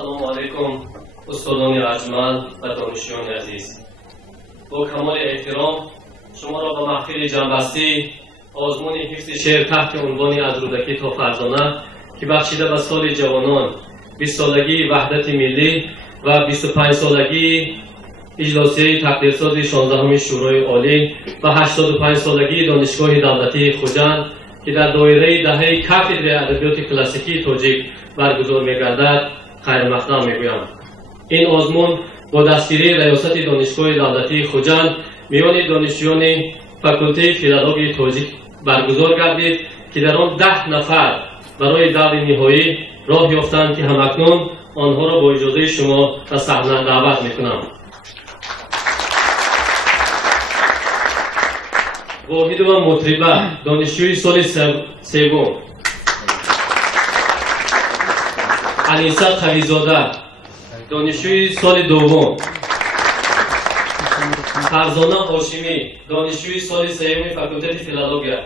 سلام علیکم استادان ارجمند و دانشجویان عزیز. با کمال احترام شما را به محفل جنبسته آزمون حفظ شعر تحت عنوان از رودکی تا فرزانه که بخشیده به سال جوانان 20 سالگی وحدت ملی و 25 سالگی اجلاسیه تقدیرساز 16 شورای عالی و 85 سالگی دانشگاه دولتی خوجند که در دایره دهه کاتدر ادبیات کلاسیکی تاجیک برگزار می‌گردد خیر مقدم می‌گویم. این آزمون با دستگیری ریاست دانشگاه دولتی خوجند میان دانشجویان فاکولته فیلولوژی تاجیک برگزار گردید که در آن 10 نفر برای دور نهایی راه یافتند که همکنون آنها را با اجازه شما به صحنه دعوت می‌کنم. واحد و مطربه دانشجوی سال سوم انیسه قویزاده دانشجوی سال دوم، فرزانه هاشمی دانشجوی سال سوم فاکولته فیلولوژی،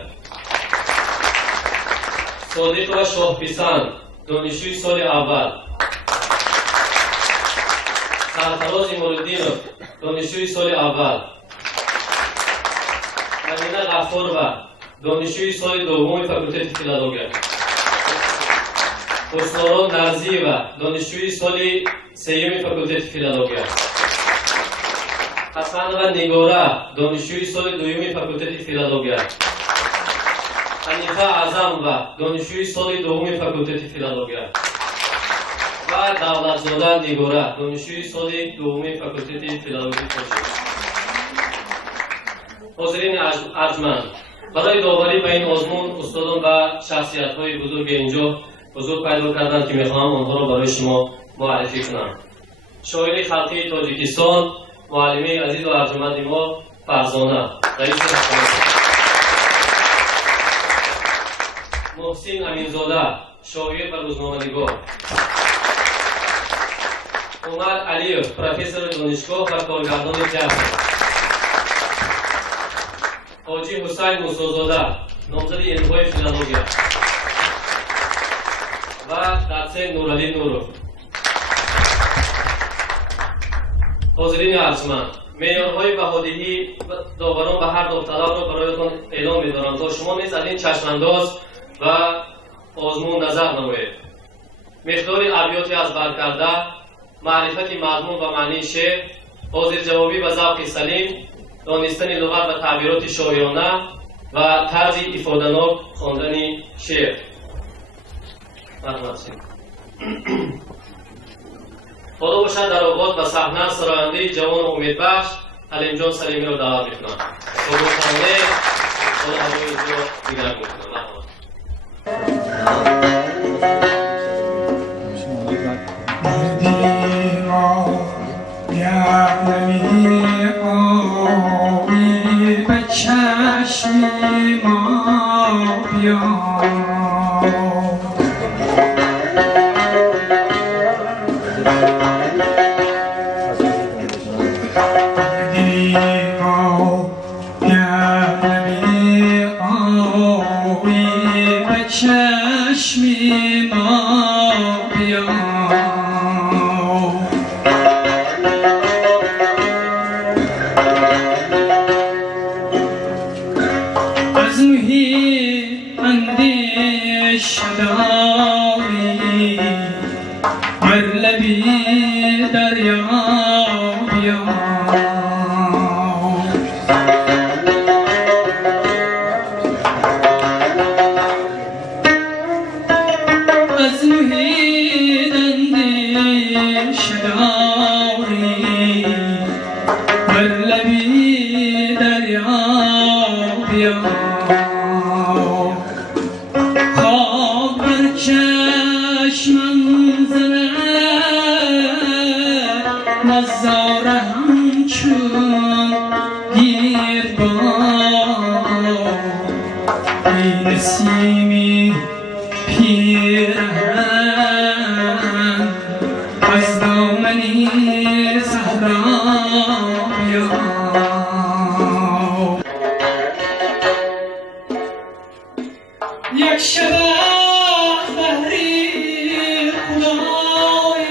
صادق و شاهپسند دانشجوی سال اول، سرفراز امارالدینov دانشجوی سال اول، امینه غفارova دانشجوی سال دوم فاکولته فیلولوژی، حسنارا نرزیeva دانشجوی سال سوم فاکولته فیلولوژی، حسنova نگاره دانشجوی سال دوم فاکولته فیلولوژی، حنیفه اعظمova دانشجوی سال دوم فاکولته فیلولوژی و دولتزاده نگاره دانشجوی سال دوم فاکولته فیلولوژی تاجیک. حاضرین ارجمند، برای داوری به این آزمون استادان و شخصیت‌های بزرگ اینجا حضور پیدا کردند که می‌خواهم آنها را برای شما معرفی کنم. شاعر خلقی تاجیکستان، معلمه عزیز و ارجمند ما فرزانه، رئیس محسن امینزاده، شاعر و روزنامه‌نگار، عمر علیف، پروفسور دانشگاه و کارگردان تئاتر، حاجی حسین موسی‌زاده، نامزد علم‌های فیلولوژی و دکتر نورعلی نورو. حاضرین ارجمند، معیارهای بهادهی داوران و هر داوطلب را برایتان اعلام می‌دارم تا شما نیز از این چشم‌انداز و آزمون نظر نمایید. مقدار ابیاتی از بر کرده، معرفت مضمون و معنی شعر، حاضر جوابی و ذوق سلیم، دانستن لغت و تعبیرات شاعرانه و طرز افاده‌ناک خواندن شعر. حالا باشد در آغاز به صحنه سراینده جوان و امیدبخش حلیم جان سلیمی را دعوت می‌کنم. سرودخواننده حالا همه اینجا دیدن می‌کنم. چشمی ما بیا دیما یعنی آوی به چشمی ما بیا شدایی بر لبی دریا بیا از محیط شدایی بر لبی دریا بیا چشمم زند نظاره همچون گیربان ای نسیمی پیرهن از دامنی صحرا بیا یک شب بهری خدای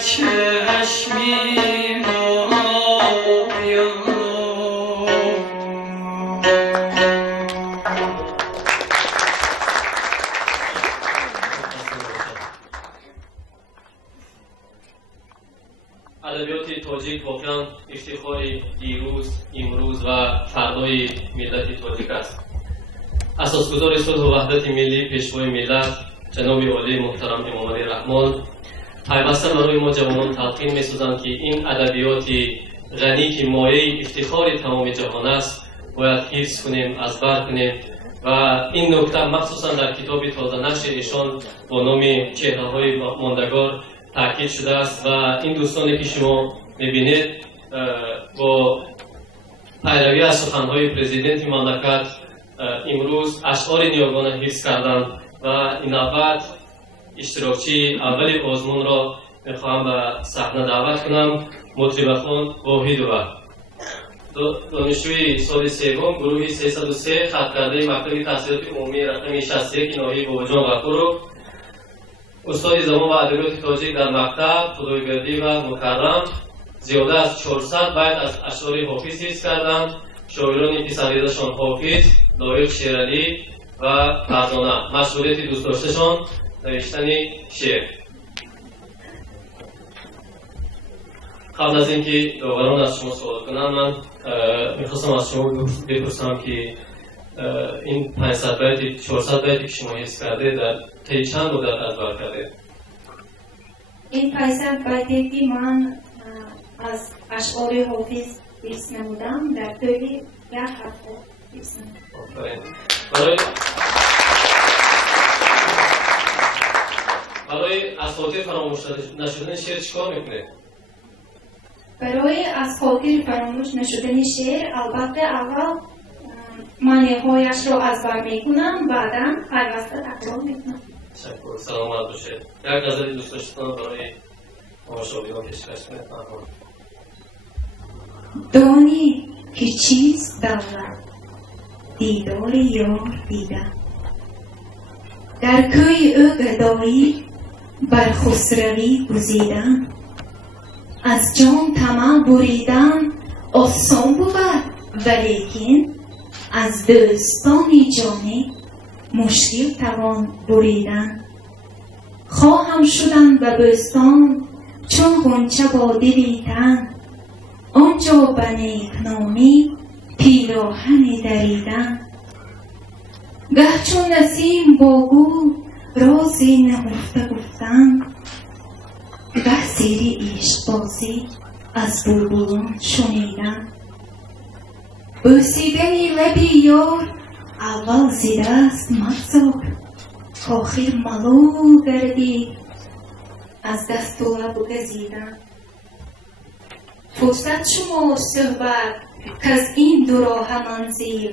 چشمی آیا ادبیات تاجیک واقعا افتخار دیروز، امروز و فردای ملت تاجیک است. اساسگزار صلح و وحدت ملی پیشوای ملت جناب عالی محترم امام علی رحمان پیوسته برای ما جوانان تلقین می‌سازند که این ادبیات غنی که مایه افتخار تمام جهان است باید حفظ کنیم، از بر کنیم و این نکته مخصوصا در کتاب تازه نشر ایشان با نام چهره‌های ماندگار تاکید شده است و این دوستانی که شما می‌بینید با پیروی از سخن‌های پرزیدنت مملکت امروز اشعار نیاگانه حفظ کردند و این نوبت اشتراکچی اول آزمون را میخواهم به صحنه دعوت کنم. مطرب خان واحدوه دانشجوی سال سوم گروه 303 خط کرده مکتب تحصیلات عمومی رقم 61 ناحیه باباجان غفور، استاد زبان و ادبیات تاجیک در مکتب خدایگردی و مکرم زیاده از 400 بیت از اشعار حافظ حفظ کردند. شاعران پسندیده‌شان حافظ، لایق شیرعلی و فرزانه. مسئولیت دوست داشتهشان نوشتن شعر. قبل از اینکه داوران از شما سوال کنم من میخواستم از شما بپرسم که این 500 بیت 400 بیتی که شما حفظ کرده در طی چند مدت ازبر کرده؟ این 500 بیتی که من از اشعار حافظ حفظ نمودم در طول یک هفته حفظ نمودم. برای از خاطر فراموش نشدن شعر چیکار میکنه؟ برای از خاطر فراموش نشدن شعر البته اول معنی‌هایش را ازبر میکنم، بعدا پیوسته تکرار میکنم. تشکر. سلامت باشه. یک غزل دوست داشتنی برای تماشاگران پیشکش کنید. دانی که چیست دولت دیدار یار دیدن، در کوی او گدایی بر خسروی گزیدن، از جان طمع بریدن آسان بود ولیکن از دوستان جانی مشکل توان بریدن. خواهم شدن به بستان چون غنچه با دلی تن، آنجا به نیکنامی پیراهن دریدن. گه چون نسیم با گل رازی نهفته گفتن، گه زیر عشق بازی از بلبلان شنیدن. بوسیدن لبی یار اول ز دست مگذار، کآخر ملول گردی از دست و لب گزیدن. فرصت شما صحبت کز این دو راه منزل،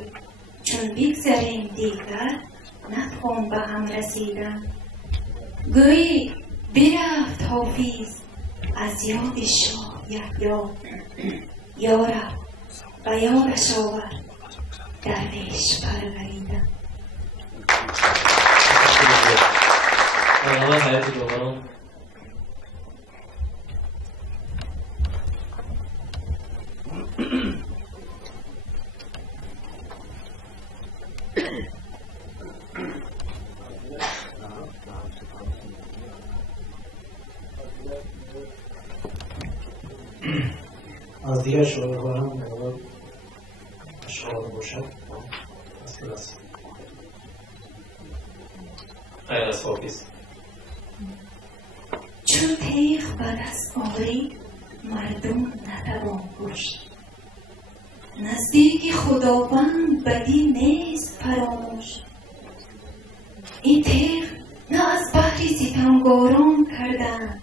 چون بگذریم دیگر نتوان به هم رسیدن. گویی برفت حافظ از یاد شاه یحیی، یارب و یارش آورد درویش پروریدن. سلامت حیاتی دوباران. از دیگر شعرها هم مقدار اشعار باشد از کلاس خیر از حافظ. چون تیغ به دست آری مردم نتوان کشت، نزدیک خداوند بدی نیست فراموش. این تیغ نه از بهر ستمگاران کردند،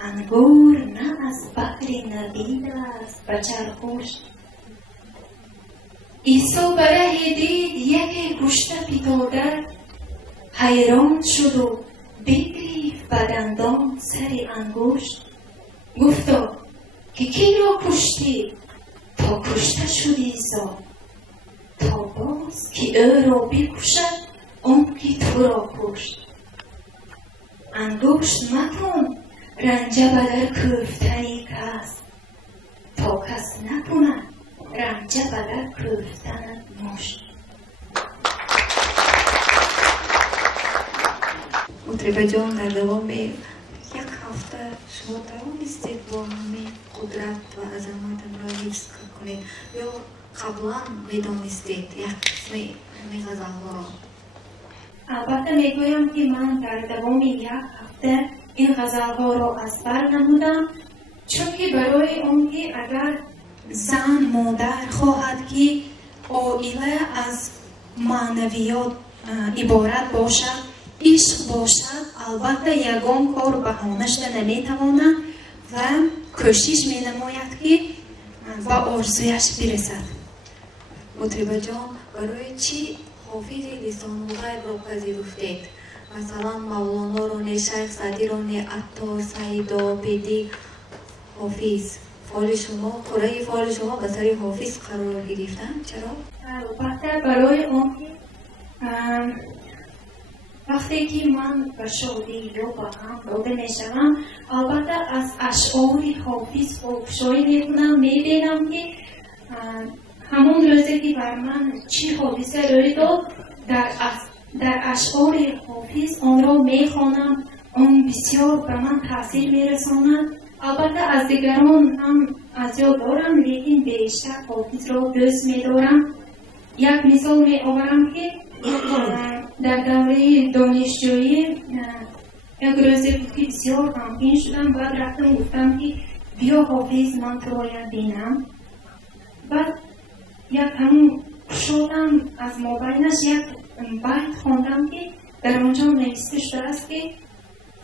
انگور نه از بهر نبید است بچر خوش. عیسی بره دید یک گوشت پیتاده، حیران شد و بگریفت به دندان سر انگشت. گفتا که کی را کشتی تا کشته شدی زاد، تا باز که او را بکشد آن که تو را کشت. انگشت مکن رنجه بدر کوفتنی کس تا کس نکند رنجه بدر کوفتن مشت. مطرب جان در دوام یک هفته شما توانستید با همه قدرت و عظمت را حفظ کنید یا قبلا میدانستید یک قسم همه غزل‌ها را؟ البته میگویم که من در دوام یک هفته این غزل‌ها را از بر نمودم، چون که برای اون که اگر زن مادر خواهد که عائله از معنویات عبارت باشد، عشق باشد، البته یگان کار بهانه‌اش نمیتواند و کوشش مینماید که به آرزویش برسد. مطرب جان برای چی حافظ لسان الغیب را پذیرفتید؟ مثلا مولانا رانی، شیخ سعدی رانی، عطار، سعید عابدی، حافظ فال شما، کره فال شما به سر حافظ قرار گرفتن چرا؟ البته برای اون که وقتی که من به شادی یا به غم داده میشوم، البته از اشعار حافظ خوشایی میکنم، میبینم که همون روزی که بر من چی حادثه روی داد در اشعار حافظ آن را میخوانم، آن بسیار به من تاثیر میرساند. البته از دیگران هم از یاد دارم، لیکن بیشتر حافظ را دوست میدارم. یک مثال میآورم که در دوره دانشجویی یک روزی بود که بسیار غمگین شدم، بعد رفتم گفتم که بیا حافظ من تو را بینم. بعد یک همون شدم از مابینش یک بیت خواندم که در آنجا نوشته شده است که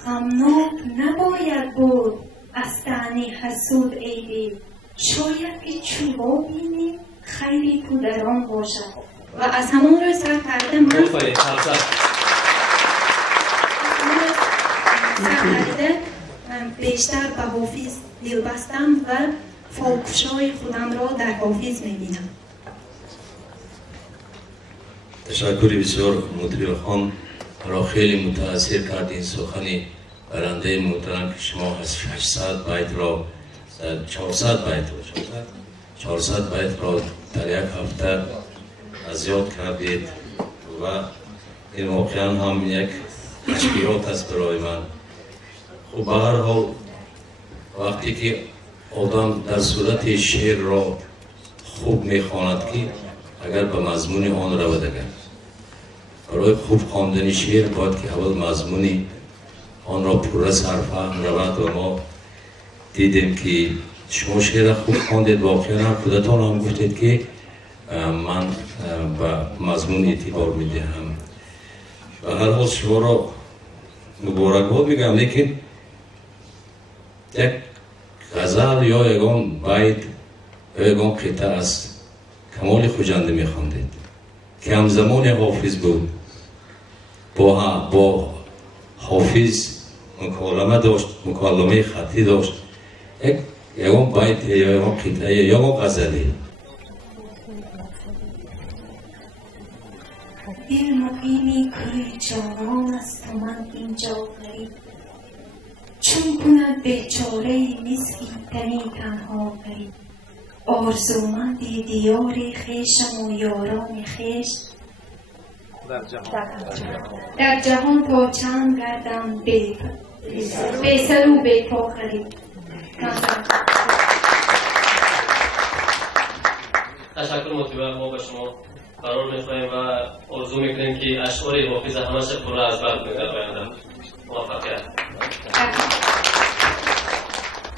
غمناک نباید بود از طعن حسود عیبی، شاید که چوبا بینی خیلی تو در آن باشد. و از همون روز سر کرده من بیشتر به حافظ دل بستم و فالکشای خودم را در حافظ میبینم. تشکر بسیار مطرب خان را خیلی متاثر کرد این سخنی برنده محترم که شما از 600 بیت را 400 بیت را در یک هفته از یاد کردید و این واقعا هم یک تشکیلات است برای من. خب به هر حال وقتی که آدم در صورت شعر را خوب میخواند که اگر به مضمون آن رود، اگر برای خوب خواندن شعر باید که اول مضمون آن را پوره سرفهم رود و ما دیدیم که شما شعر خوب خواندید، واقعا هم خودتان هم گفتید که من به مضمون اعتبار میدهم. به هر حال شما را مبارکباد میگم، لیکن یک غزل یا یگان بیت یا یگان قطعه است کمال خوجنده میخواندید که همزمان حافظ بود، با حافظ مکالمه داشت، مکالمه خطی داشت، یگان بیت یا یگان قطعه یا یگان غزلی. دل مقیمی کوی جانان است و من اینجا غریب، چون کند بیچاره مسکین تنی تنها غریب. آرزومند دیار خویشم و یاران خویش، در جهان تا چند گردم بی سر و بی پا غریب. تشکر مطرب، ما به شما قرار می‌خواهیم و آرزو می‌کنیم که اشعار حافظ همش پر از بر در آینده. موفقیت.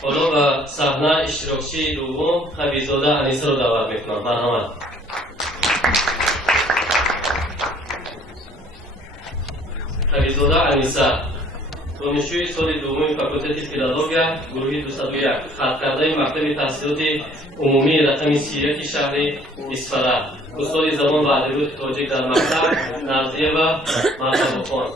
حالا به صحنه اشتراکچی دوم خبیزاده انیسه رو دعوت می‌کنم. مرحمت. خبیزاده انیسه دانشجوی سال دوم فاکولته فیلولوژیا گروه 201 خط کرده مکتب تحصیلات عمومی رقم 31 شهر اصفهان، استاد زبان و ادبیات تاجیک در مکتب نرزیه و مرحبا خان.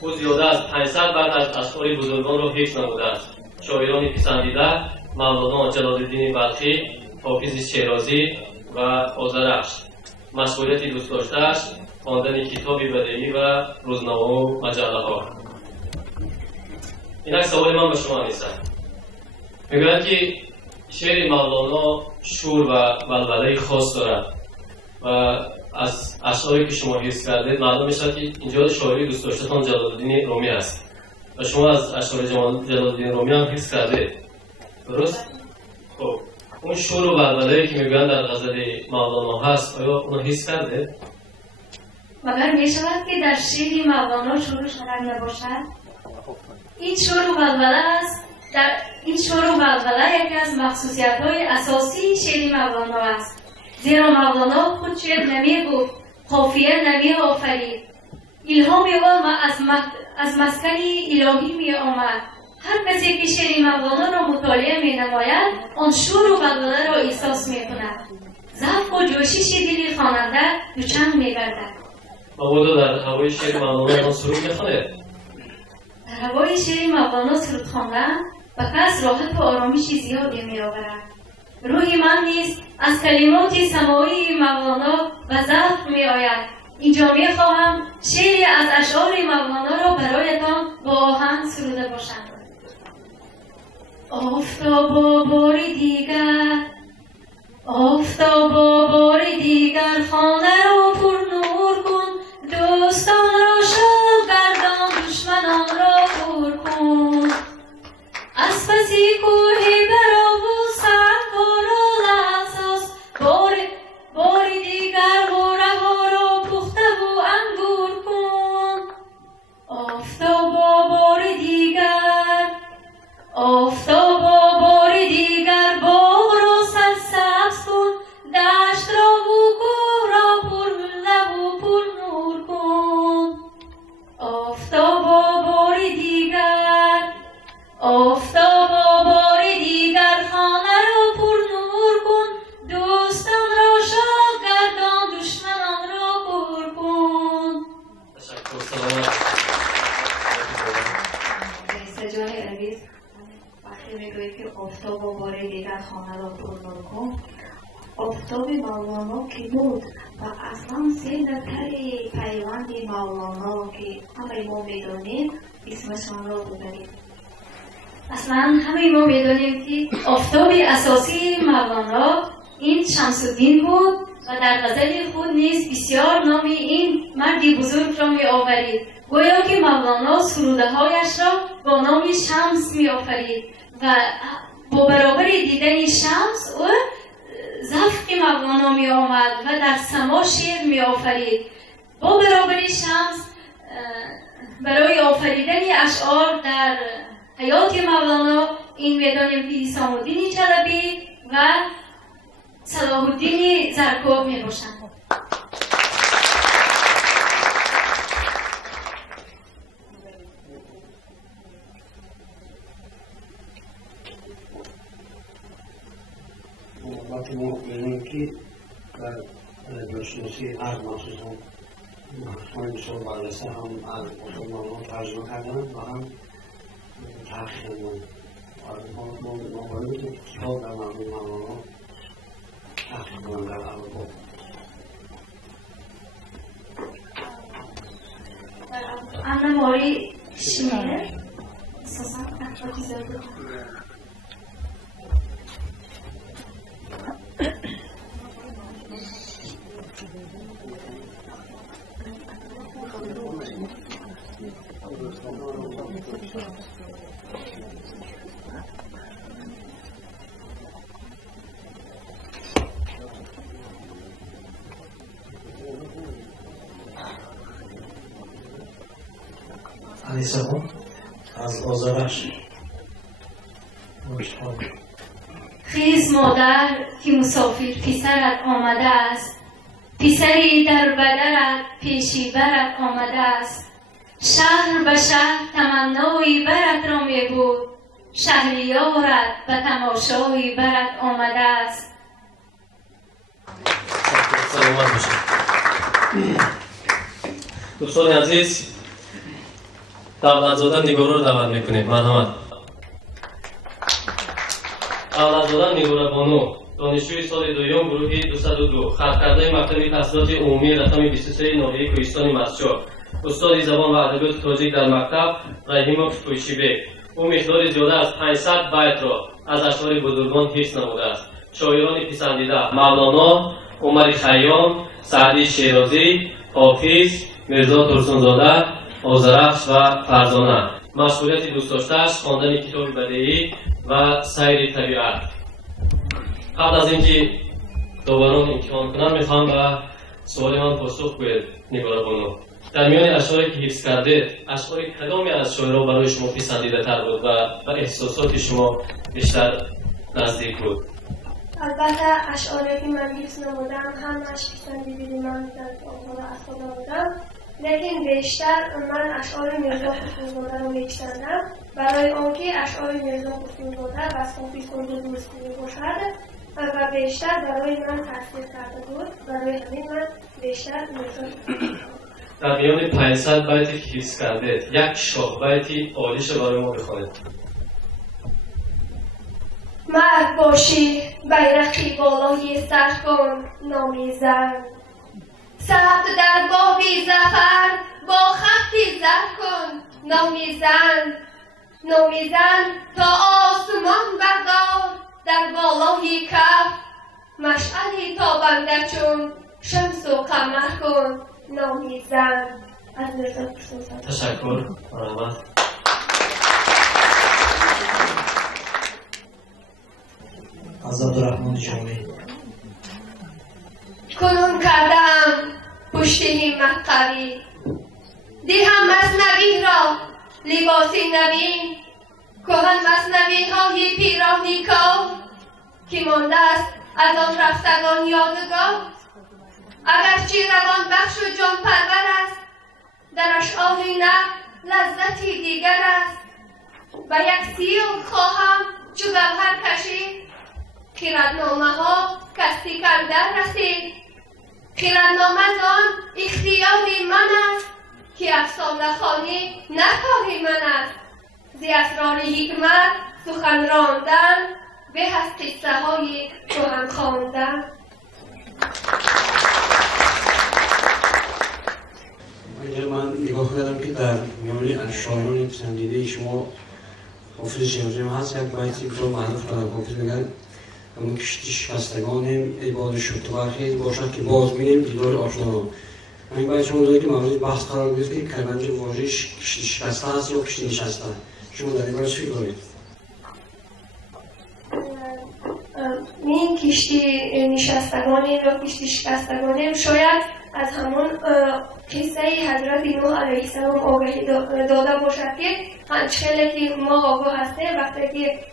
او زیاده از 500 بیت از اشعار بزرگان را حفظ نموده است. شاعران پسندیده مولانا جلال‌الدین بلخی، حافظ شیرازی و آذرخش. مشغولیت دوست داشته‌اش خواندن کتاب بدیعی و روزنامه و مجله‌ها. اینک سوال من به شما نیست. میگویند که شعر مولانا شور و ولوله خاص دارد و از اشعاری که شما حس کردید معلوم میشد که اینجا شاعری دوست داشته‌تان جلال‌الدین رومی است و شما از اشعار جلال‌الدین رومی هم حس کردید، درست؟ خب اون شور و ولوله‌ای که میگویند در غزل مولانا هست آیا اون حس کردید؟ مگر می شود که در شعر مولانا شور و شرر نباشد؟ این شور و ولوله است. این شور و ولوله یکی از مخصوصیت‌های اساسی شعر مولانا است. زیرا مولانا خود شعر نمی گفت، قافیه نمی آفرید. الهام او از مسکن الهی می آمد. هر کسی که شعر مولانا را مطالعه می نماید، آن شور و ولوله را احساس می کند. ذوق و جوشش دل خواننده دوچند می گردد. مبادا در هوای شعر مولانا سرود می‌خوانید؟ در هوای شعر مولانا سرود خواندن به کس راحت و آرامشی زیادی می‌آورد. روح من نیز از کلمات سماعی مولانا به ذوق می‌آید. اینجا می‌خواهم شعری از اشعار مولانا را برایتان با آهنگ سروده باشم. آفتابا بار دیگر خانه را پر نور کن، دوستان را شاد گردان، دشمنان را کور کن. از پسی کوهی برآ و سنگ‌ها را لغزاز، بار دیگر غوره ها را پخته و انگور کن. آفتابا بار دیگر باغ را سرسبز کن، دشت را و کوه را پر گل و پر نور کن. آفتابا بار دیگر خانه را پر نور کن، دوستان را شاد گردان، دشمنان را کور کن. تشکر. سلامت. جان عزیز، وقتی میگوید که آفتاب و بار دیگر خانه را پر نور کن، آفتاب مولانا که بود و اصلا سیدتر پیوند مولانا که همه ما میدانیم اسمشان را ببرید. اصلا همه ما میدانیم که آفتاب اساسی مولانا این شمس الدین بود و در غزل خود نیز بسیار نام این مرد بزرگ را می آورید. گویا که مولانا سروده هایش را با نام شمس می آفرید و با برابر دیدن شمس او ذوق مولانا می آمد و در سما شعر می آفرید. با برابر شمس برای آفریدن اشعار در حیات مولانا این میدانیم که حسام الدین چلبی و صلاح الدین زرکوب می باشند. وقتی ما بینیم که در جاشناسی هر مخصوصا همین سال بررسه هم از اصول مولانا ترجمه کردن و هم تحقیق ما باید که کتاب در مورد مولانا تحقیق کنن در اول انا ماری شمیر اساسا اخلاقی زیاده علیسا از آزارش خیز مادر که مسافر پسرت آمده است، پسری در بدرت پیشی برت آمده است. شهر به شهر تمنای برت را می بود، شهریارت به تماشای برت آمده است. سلامت باشید. دوستان عزیز، دولتزاده نگارا رو دعوت میکنیم. مرحمت. دولتزاده نگارا بانو، دانشجوی سال دوم گروه 202، خط کرده مکتب تحصیلات عمومی رقم 23 ناحیه کوهستان مسجد، استاد زبان و ادبیات تاجیک در مکتب ریحیموف تویشیبه، او مقدار زیاده از 500 بیت را از اشعار بزرگان حفظ نموده است. شاعران پسندیده مولانا، عمر خیام، سعدی شیرازی، حافظ، میرزا ترسونزاده، آذرخش و فرزانه. مشغولیت دوست داشته‌اش خواندن کتاب بدیعی و سیر طبیعت. قبل از اینکه دوباره امتحان کنم میخوام به سوال من پاسخ بدهید نگار بانو. در میان اشعاری که حفظ کردید، اشعار کدامی از شاعران برای شما پسندیده تر بود و احساسات شما بیشتر نزدیک بود؟ البته اشعاری که من حفظ نمودم همش پسندیده من در آنها از خود بودم، لیکن بیشتر من اشعار میرزا خسروزاده رو می‌پسندم، برای آنکه اشعار میرزا خسروزاده و صوفی کند دوستی باشد و بیشتر برای من تاثیر کرده بود. برای همین من بیشتر میرزا. در میان 500 بیتی که حفظ کردید، یک شاه بیتی عالیش برای ما بخوانید. مرد باشی بیرقی بالای سر کن نامیزن، ثبت در بابی ظفر با خطی زر کن نامیزن. نامیزن تا آسمان بردار در بالای کف، مشعلی تابنده چون شمس و قمر کن نامیزن. از میرزا خسروزاده. تشکر. رحمت. از عبدالرحمن جامی. کنون کردم پشت همت قوی، دیهم مثنوی را لباس نوین، کهن مثنوی های پیرانی کار که مانده است از آن رفتگان یادگار. اگرچه روان بخش و جان پرور است، در اشعار نه لذتی دیگر است. و یک سیل خواهم چو گوهر کشید، خیرتنامه ها کستی کردن رسید. خیرتنامه زان اختیاری من است، که افسانه خوانی نه کاری من است. زی اسرار حکمت سخن راندن، به از قصه های کهن خواندن. اینجا من نگاه کردم که در میان شاعران پسندیده شما حافظ شیرازی هم هست. یک بیتی بسیار معروف دارم. حافظ میگن همون کشتی شکستگانیم ای باد شد تو برخیز باشد که باز بینیم دیدار آشنا. این بیت شما دارید که مورد بحث قرار گرفت که کلمه واژه‌اش کشتی شکسته است یا کشتی نشسته. شما در این باره چی فکر دارید؟ این کشتی نشستگانیم یا کشتی شکستگانیم شاید از همون قصه حضرت نوح علیه السلام آگهی داده باشد که خیلی که ما آگاه هستیم وقتی که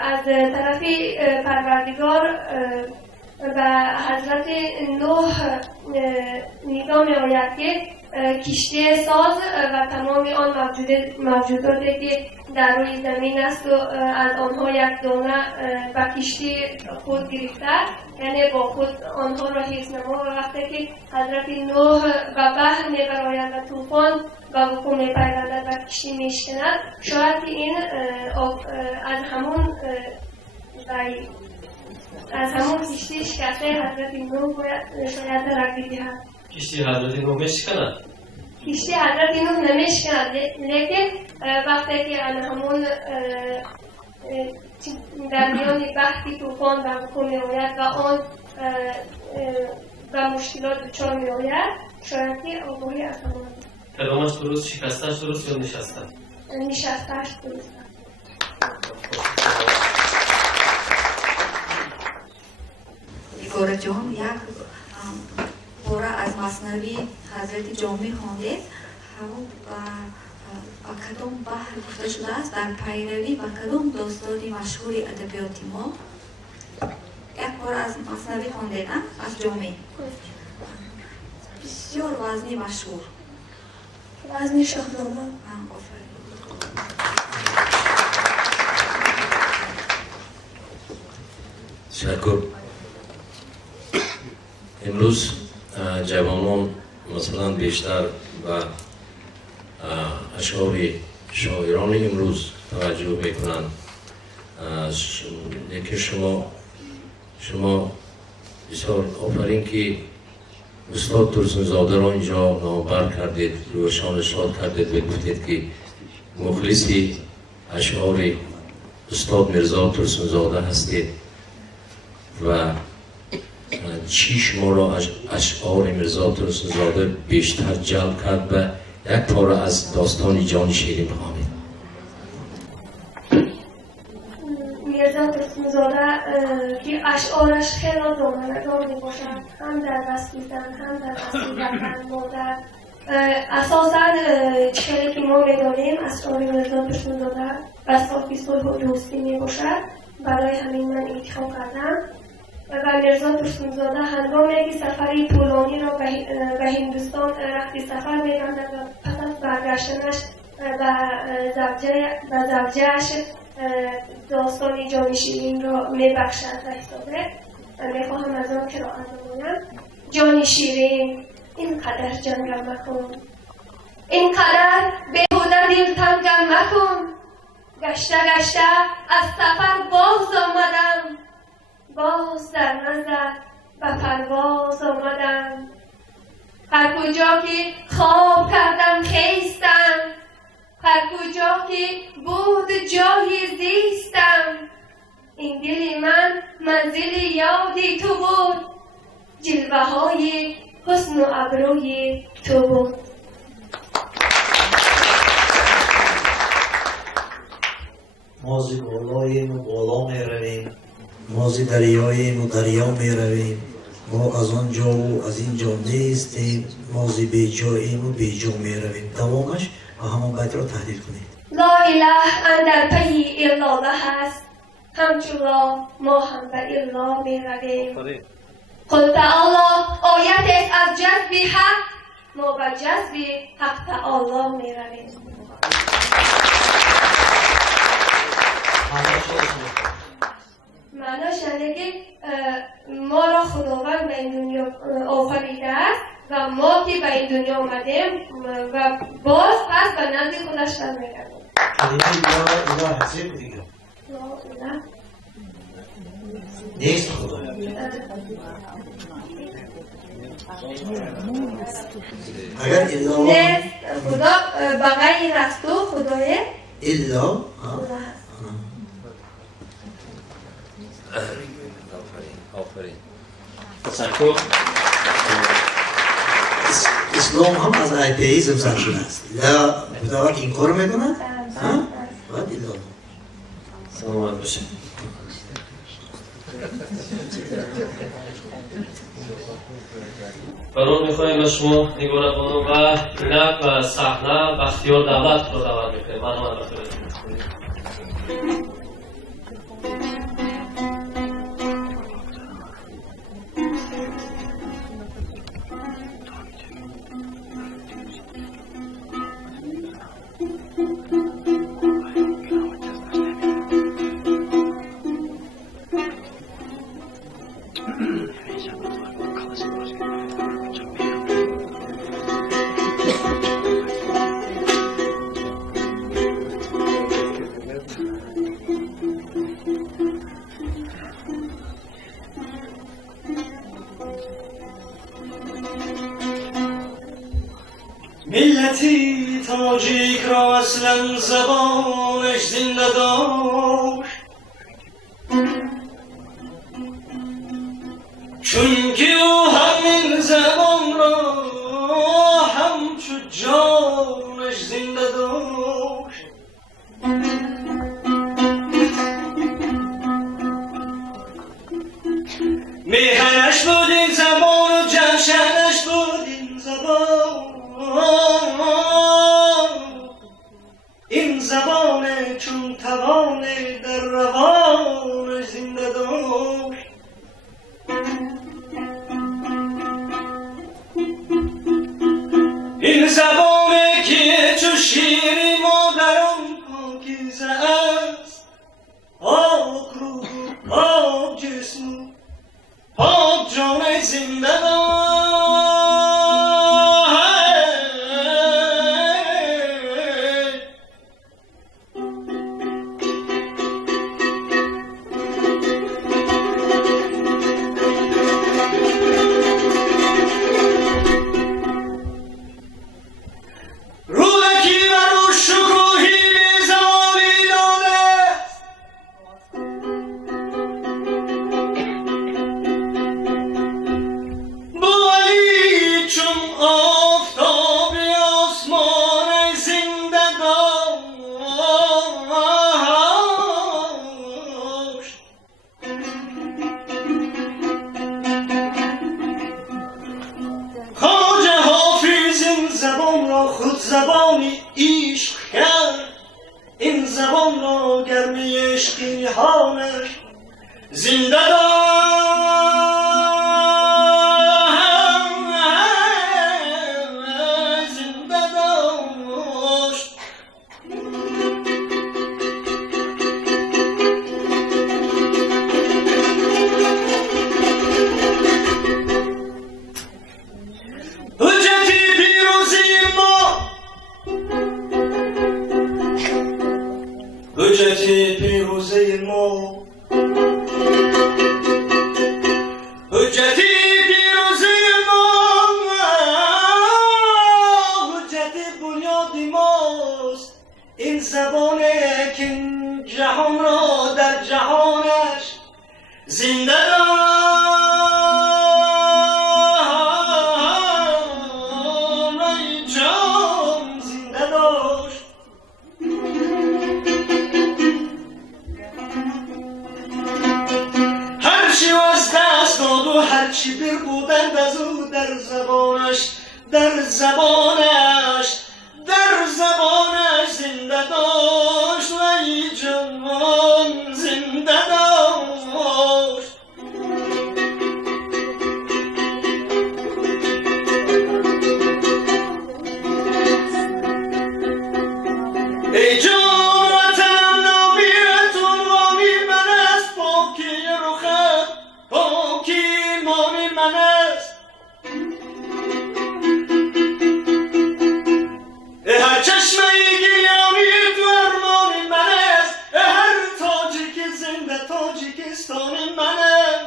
از طرف پروردگار و حضرت نوح ندا می آید که کشتی ساز و تمام آن موجوداتی که در روی زمین است و از آنها یک دانه به کشتی خود گرفته، یعنی با خود آنها را حفظ نما. و وقتی که حضرت نوح به بحر می براید و طوفان و وقوع می پیوندد و کشتی می شکند، شاید که این از همون کشتی شکسته حضرت نوح شاید ترقی دهد. کشتی حضرت نوح میشکند؟ کشتی حضرت نوح نمیشکند، لیکن وقتی که همون در میان بحثی طوفان و وقوع می آید و آن و مشکلات دچار می آید، شاید که آگاهی از همون کدامش درست؟ شکستش درست یا نشسته؟ نشستش درست. نگار جان یک باره از مثنوی حضرت جامی خوانده، همون با کدام بحر گفته شده است در پیروی با کدام داستان مشهور ادبیات ما. یک بار از مثنوی خوانده نه؟ از جامی بسیار وزنی مشهور. وزنی شاهنامه. تشکر. امروز جوانان مثلا بیشتر به اشعار شاعران امروز توجه میکنند. لیکن شما بسیار آفرین که استاد ترسونزاده را اینجا نامبر کردید، روشان شاد کردید و گفتید که مخلصی اشعار استاد میرزا ترسونزاده هستید و چی شما را اشعار میرزا ترسونزاده بیشتر جلب کرد و یک پاره از داستان جان شیرین بخوانید. میرزا ترسونزاده که اشعارش خیلی دامنه‌دار میباشد، هم در رسمیدن هم در رسمیدن مادر. اساساً چیزی که ما میدانیم اشعار میرزا ترسونزاده بساطی صلح و دوستی میباشد، برای همین من انتخاب کردم. و میرزا ترسونزاده هنگامی که سفری طولانی را به هندوستان رفتی سفر می‌کردند و پس از برگشتنش به زوجه‌اش داستان جان شیرین را می‌بخشد و حسابه می‌خواهم از آن قرائت بکنم. جان شیرین اینقدر جنگم مکن، اینقدر بیهوده دل تنگم مکن. گشته گشته از سفر باز آمدم، باز در نظر به پرواز آمدم. هر کجا که خواب کردم خیستم، هر کجا که بود جای زیستم. این دل من منزل یادی تو بود، جلوه های حسن و ابروی تو بود. ما ز بالاییم و بالا می رویم، ما ز دریاییم و دریا می رویم. ما از آن جا و از این جا نیستیم، ما ز بی جاییم و بی جا می رویم. دوامش و همان بیت را تحلیل کنید. لا اله اندر پی الا الله است، همچون لا ما هم به الا می رویم. قل تعالی آیت است از جذب حق، ما به جذب حق تعالی می رویم. معناش اینه که ما را خداوند به این دنیا آفریده است و ما که به این دنیا آمدیم و باز پس به نزد خودش برمیگردیم. کلمه اله حذف دیگه نیست خدا. اگر الا نیست خدا به غیر از تو خدایه الا آفرین. تشکر. اسلام هم از ایتئیسم سرشون است. لا خدا این کار میکنه؟ باید الا سلامت باشه. برون میخواییم به شما نگاره بانو و اینک و صحنه بختیار دولت رو دعوت میکنیم. من هم البته بکنیم. ملتی تاجیک را اصلا زبانش زنده داشت، چون که او همین زبان را همچو جانش زنده داشت. میهنش بود این زبان و جشنش بود این زبان، این زبان چون توان در روان زنده داشت. این زبان که چو شیر مادران پاکیزه است، پاک روح پاک جسم پاک جان زنده داشت. رودکی و رو شکوهی به زمانی عشقیانش زنده داشت. حجتی پیروزی ما، حجتی پیروزی ما، حجتی پیروزی ما، حجتی بنیادی ماست. این زبانه که این جهان را در جهانش زنده هرچی بر بودند از او در زبانش، در زبانش، در زبانش زنده داشت. ای جوان زنده داشت. ای جان وطنم نامیرت عنوانی من است، پاکی رخت پاکی مانی من است. هر چشمه گیامی تو ارمانی من است، هر تاجی که زنده تاجیکستان من است.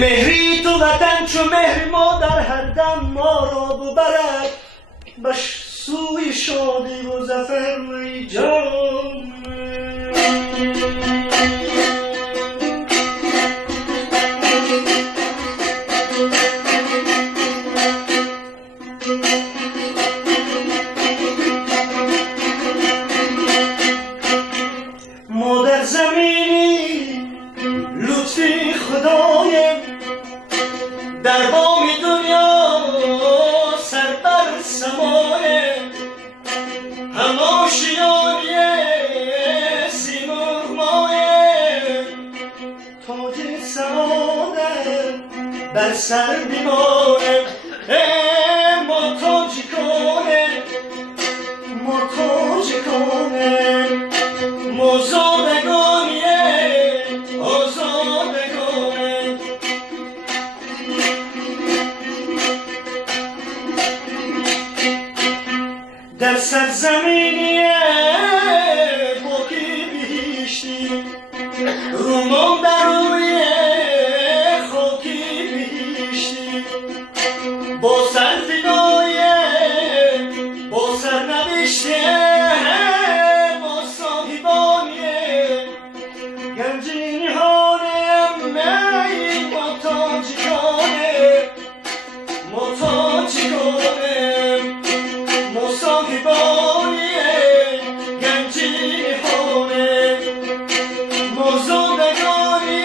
مهری تو وطن چو مهر مادر هر دم ما را ببرد به سوی شادی و ظفر. ای جان ما در زمینی لطفی خدایم، در بام دنیا سر بر سمایه، هم آشیانی سیمرغ مایه. تاج سعادت بر سر بیماره، ما تاجیکانه، ما تاجیکانه، ما زادگانیه آزادگانه. در سرزمینی پاکی بیشتی، رومان در روی خاکی بیشتی. با سر فدای با سر نوشته، با صاحبانی گنجینی هانم می با تاجیکانه، ما تاجیکانه، ما صاحبانی گنجینی هانه، ما زادگانی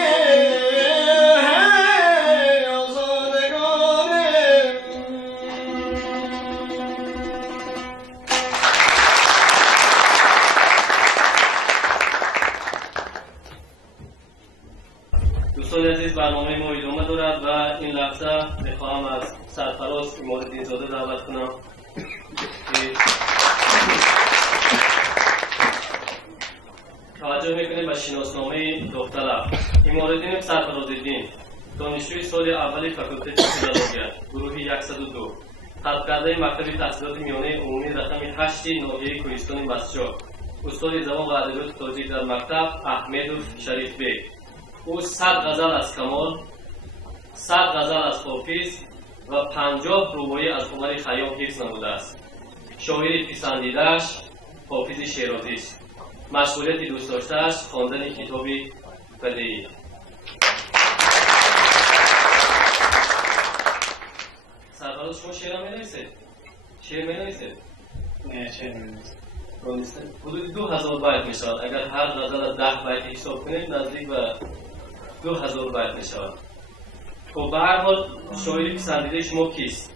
آزادگانه. دوستان عزیز، برنامه ما ادامه دارد و این لحظه میخواهم از سرفراز امارالدین زاده دعوت کنم که توجه میکنیم به شناسنامه دختر امارالدین سرفرازالدین، دانشجوی سال اولی فاکولته فیزیولوژی، گروه 102، خلق کرده مکتب تحصیلات میانه عمومی رقم 8 ناحیه کوهستان مسجد، استاد زبان و ادبیات تاجیک در مکتب احمدوف شریف بیگ. او 100 غزل از کمال، 100 غزل از حافظ و 50 رباعی از عمر خیام حفظ نموده است. شاعر پسندیده‌اش حافظ شیرازی است. مشغولیت دوست داشته‌اش خواندن کتاب بدیعی. سرفراز شما شعر هم می‌نویسید؟ شعر می‌نویسید؟ نه شعر می‌نویسم. حدود 2000 بیت میشود. اگر هر غزل از 10 بیت حساب کنید نزدیک به 2000 بیت میشود. خب به هر حال شاعر پسندیده شما کیست؟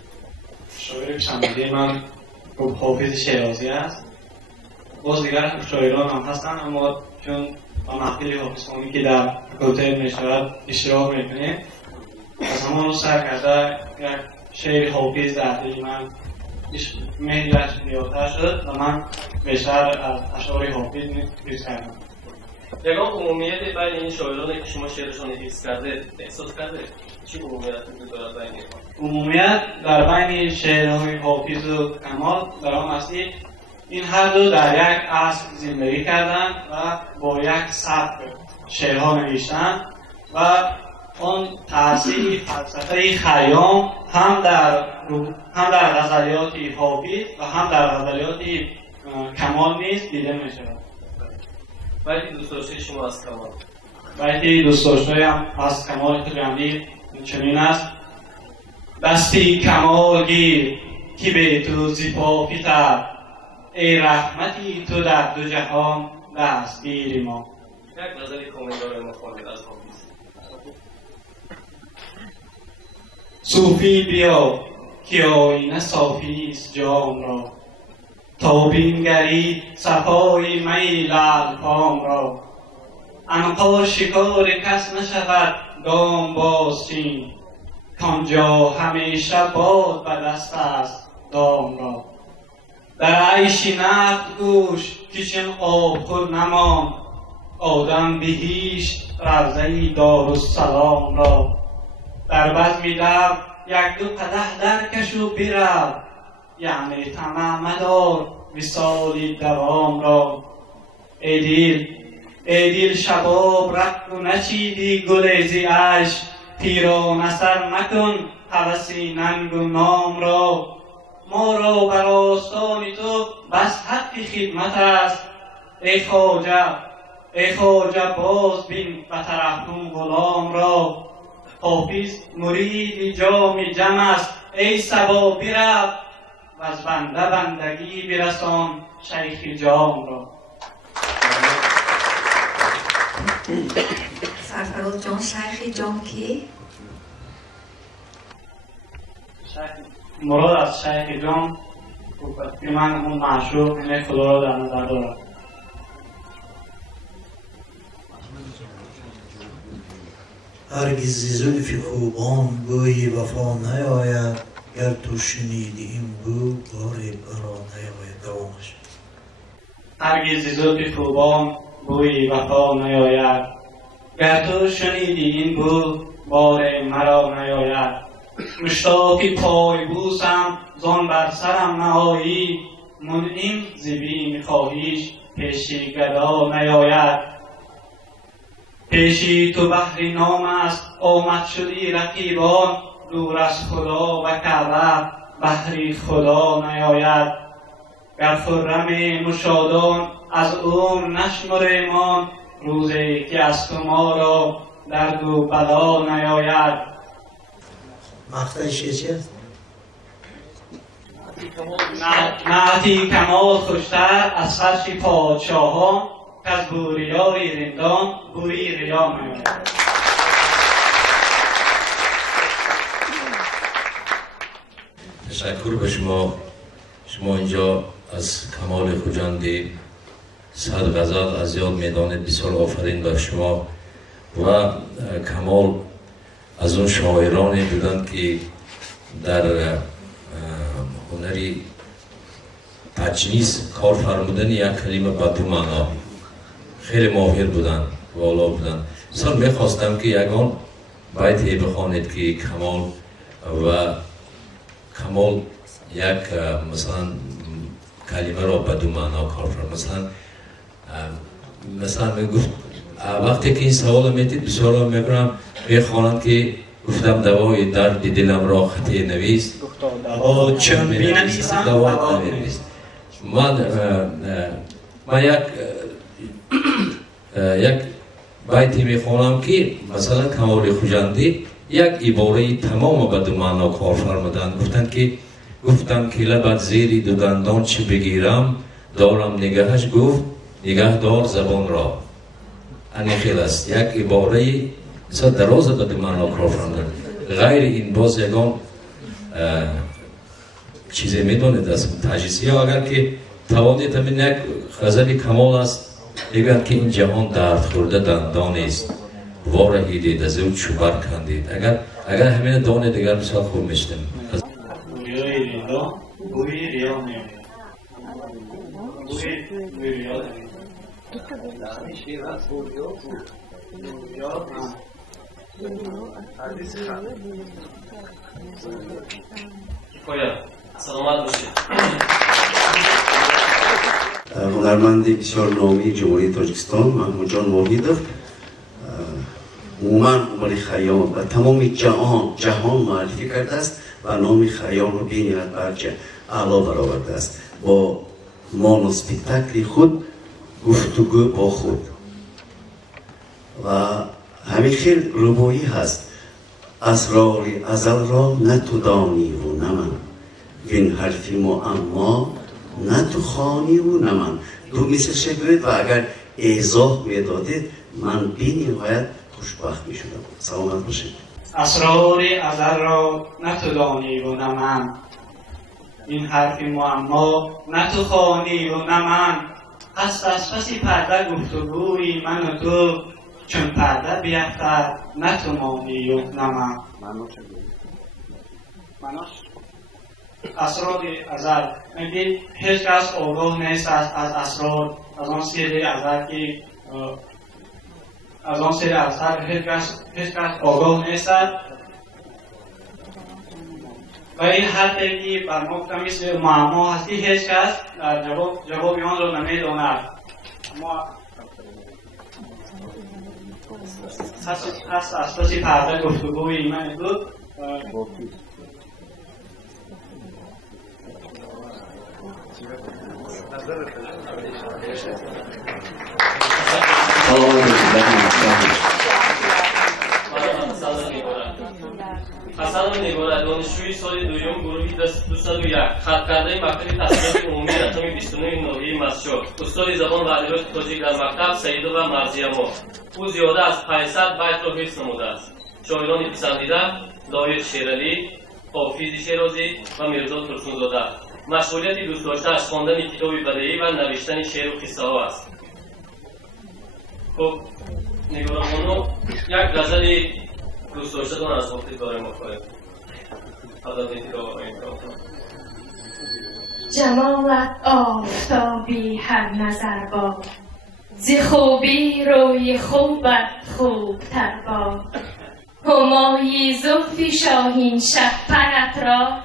شاعر پسندیده من حافظ شیرازی است. باز دیگر شاعران هم هستن، اما چون با محفل حافظ خانی که در فکلته میشود اشتراک میکنیم، از همان رو سر کرده یک شعر حافظ در دل من مهرش یافته شد و من بیشتر از اشعار حافظ حفظ کردم. یگان عمومیت بین این شاعرانی که شما شعرشان حفظ کرده احساس کرده؟ چی عمومیت وجود دارد بین اینها؟ عمومیت در بین شعرهای حافظ و کمال در آن است که این هر دو در یک عصر زندگی کردند و با یک سبک شعرها نوشتند و آن تاثیر فلسفه خیام هم در غزلیات حافظ و هم در غزلیات کمال نیز دیده می شود. بیت دوست داشته شما از کمال؟ بیت دوست داشته هم از کمال خجندی چنین است: دستی کمال گیر که به تو زیپا پیتر، ای رحمتی تو در دو جهان دستگیر ما. یک غزل کامل برای ما خوانید از حافظ. صوفی بیا که آینه صافی است جام را، تا بینگری صفای می لعلفام را. عنقا شکار کس نشود گام باز چین، کانجا همیشه باد به دست است دام را. در عیش نقد گوش که چون آب خود نماند، آدم بهشت روضه دارالسلام را. در بزم لب یک دو قدح درکش و برو، یعنی طمع مدار وصال دوام را. ای دل شباب رفت و نچیدی گل ز عشق، پیرانه سر مکن هوس ننگ و نام را. ما را بر آستان تو بس حق خدمت است، ای خواجه باز بین و ترحم غلام را. حافظ مرید جام جم است، ای صبا برو، و از بنده بندگی برسان شیخ جام را. سرفراز جان شیخ جام کی؟ مراد از شیخ جام که من اون معشوق اینه خدا را در نظر دارم. هرگز زلف خوبان بوی وفا نیاید، گر تو شنیدی این بو باری برا نیاید. دوامش: هرگز زلف خوبان بوی وفا نیاید، گر تو شنیدی این بو بار مرا نیاید. مشتاق پای بوسم زان بر سرم نهایی، منعم ز بیم خواهیش پیشی گدا نیاید. پیشی تو بحری نام است آمد شدی رقیبان، دور از خدا و کعبه بحری خدا نیاید. گر خرم مشادان از عمر نشمرمان، روزی که از تو ما را درد و بلا نیاید. مقطعش چی است؟ نعتی کمال خوشتر از فرش پادشاهان، که از بوریای رندان بوی ریا نیاید. تشکر به شما. شما اینجا از کمال خجندی 100 غزل از یاد میدانید. بسیار آفرین بر شما. و کمال از اون شاعرانی بودند که در هنری تجنیس کار فرمودن یک کلمه به دو معنا خیلی ماهر بودند و والا بودند. مثلا میخواستم که یگان بیتی بخوانید که کمال یک مثلا کلمه را به دو معنا کار فرمود. مثلا میگفت وقتی که این سوال میدید بسیار میکنم میخوانند که گفتم دوای درد دلم را خطی نویست، چون بینویسم دوا نویست. من من یک بیتی میخوانم که مثلا کمال خوجندی یک عباره تمام به دو معنا کار فرمودند. گفتند که لبت زیری دو دندان چه بگیرم، دارم نگهش، گفت نگه دار زبان را. این خیلی است، یک عباره بسیار دراز به دو معنا کار فرمودند. غیر این باز یگان چیزی میدونید از تجهیزی ها اگر که توانید همین یک غزل کمال است، میگویند که این جهان درد خورده دندان است، وارهیدید از او چوبر کندید. اگر همین دانه دیگر بسیار خوب میشتیم. بوی ریندا بوی ریا نمیاد. بوی ریا نمیاد. سلامت باشید. هنرمند بسیار نامی جمهوری تاجیکستان محمود جان واحدов عموما عنوان خیام و تمام جهان معرفی کرده است و نام خیام رو بینیت برچه اعلا برآورده است. با مونوسپکتاکل خود گفتگو با خود و همین خیلی ربایی هست. اسرار ازل را نه تو دانی و نه من، وین حرفی معما نه تو خوانی و نه من. دو مثل شکلید و اگر ایضاح میدادید من بی نهایت خوشبخت می شدم. سلامت باشید. اسرار ازل را نه تو دانی و نه من، این حرفی معما نه تو خوانی و نه من. هست از پسی پرده گفتگوی من و تو، چون پرده بیفتد نه تو مانی و نه من. معناش اسرار ازل میگه هیچ کس آگاه نیست از اسرار، از آن سری ازل که از آن سری ازل هیچ کس آگاه نیست. و این حرفی که بر ما گفتم مثل معما هستی، هیچ کس جواب آن را نمیداند. اما هست از پسی پرده گفتگوی ایمان دو حسن نگارد دانشجوی سال دوم گروه 201 خط کرده مکتب تحصیلات عمومی رقم 29 ناحیه مسجد، استاد زبان و ادبیات تاجیک در مکتب سعیدو و مرضیه ما. او زیاده از 500 بیت را حفظ نموده است. شاعران پسندیده دایر شیرعلی، حافظ شیرازی و میرزا ترسونزاده. مشغولیت دوست داشته‌اش خواندن کتابی بدیعی و نوشتن شعر و قصه ها است. خب نگاران خانم یک غزل دوست داشته‌تان از وقتی داره مخواهد جمالت آفتابی هر نظر باد، ز خوبی روی خوبت خوبتر باد. همای زلف شاهین شهپرت را،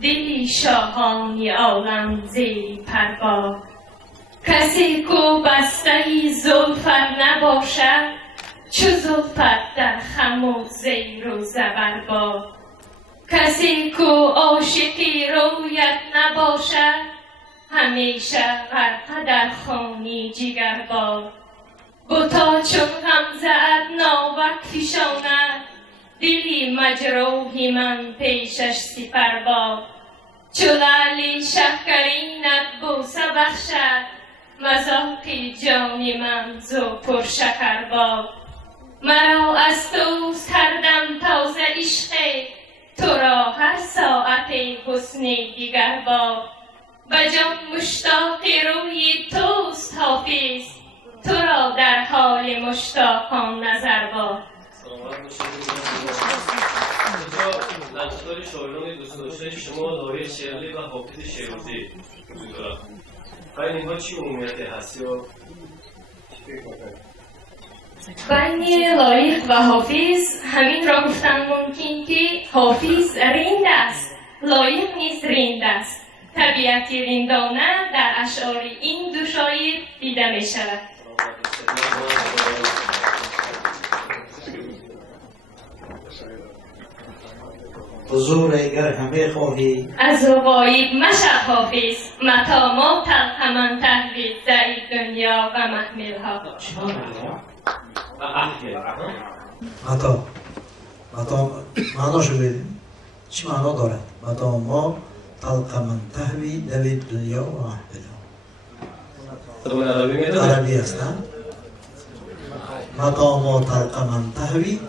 دلی شاهانی عالم زیر پر باد. کسی کو بسته زلفت نباشد، چو زلفت در خم و زیر و زبر باد. کسی کو عاشقی رویت نباشد، همیشه غرقه در خونی جگر باد. بتا چون غمزه ات ناوک فشاند، دلی مجروحی من پیشش سپر باد. چو لعل شکرینت بوسه بخشد، مذاق جان من زو پر شکر باد. مرا از توست هر دم تازه عشق، تو را هر ساعت حسن دیگر باد. به جان مشتاق روی توست حافظ، تو را در حال مشتاقان نظر باد. لنجدار شاعران دوست داشته شما دایر شیرعلی و حافظ شیرازی وجود دارد. بین اینها چی عمومیتی هست یا بین لایق و حافظ همین را گفتن ممکن که حافظ رند است، لایق نیز رند است. طبیعت رندانه در اشعار این دو شاعر دیده می شود. حضور اگر همه خواهی از او غایب مشو حافظ متا ما تلخمن تحویل در این دنیا و محملها. متا معناشو بدیم چی معنا دارد؟ متا ما تلقمن تحوی در دنیا و محملها. عربی است نه؟ متا ما تلقمن تحوی،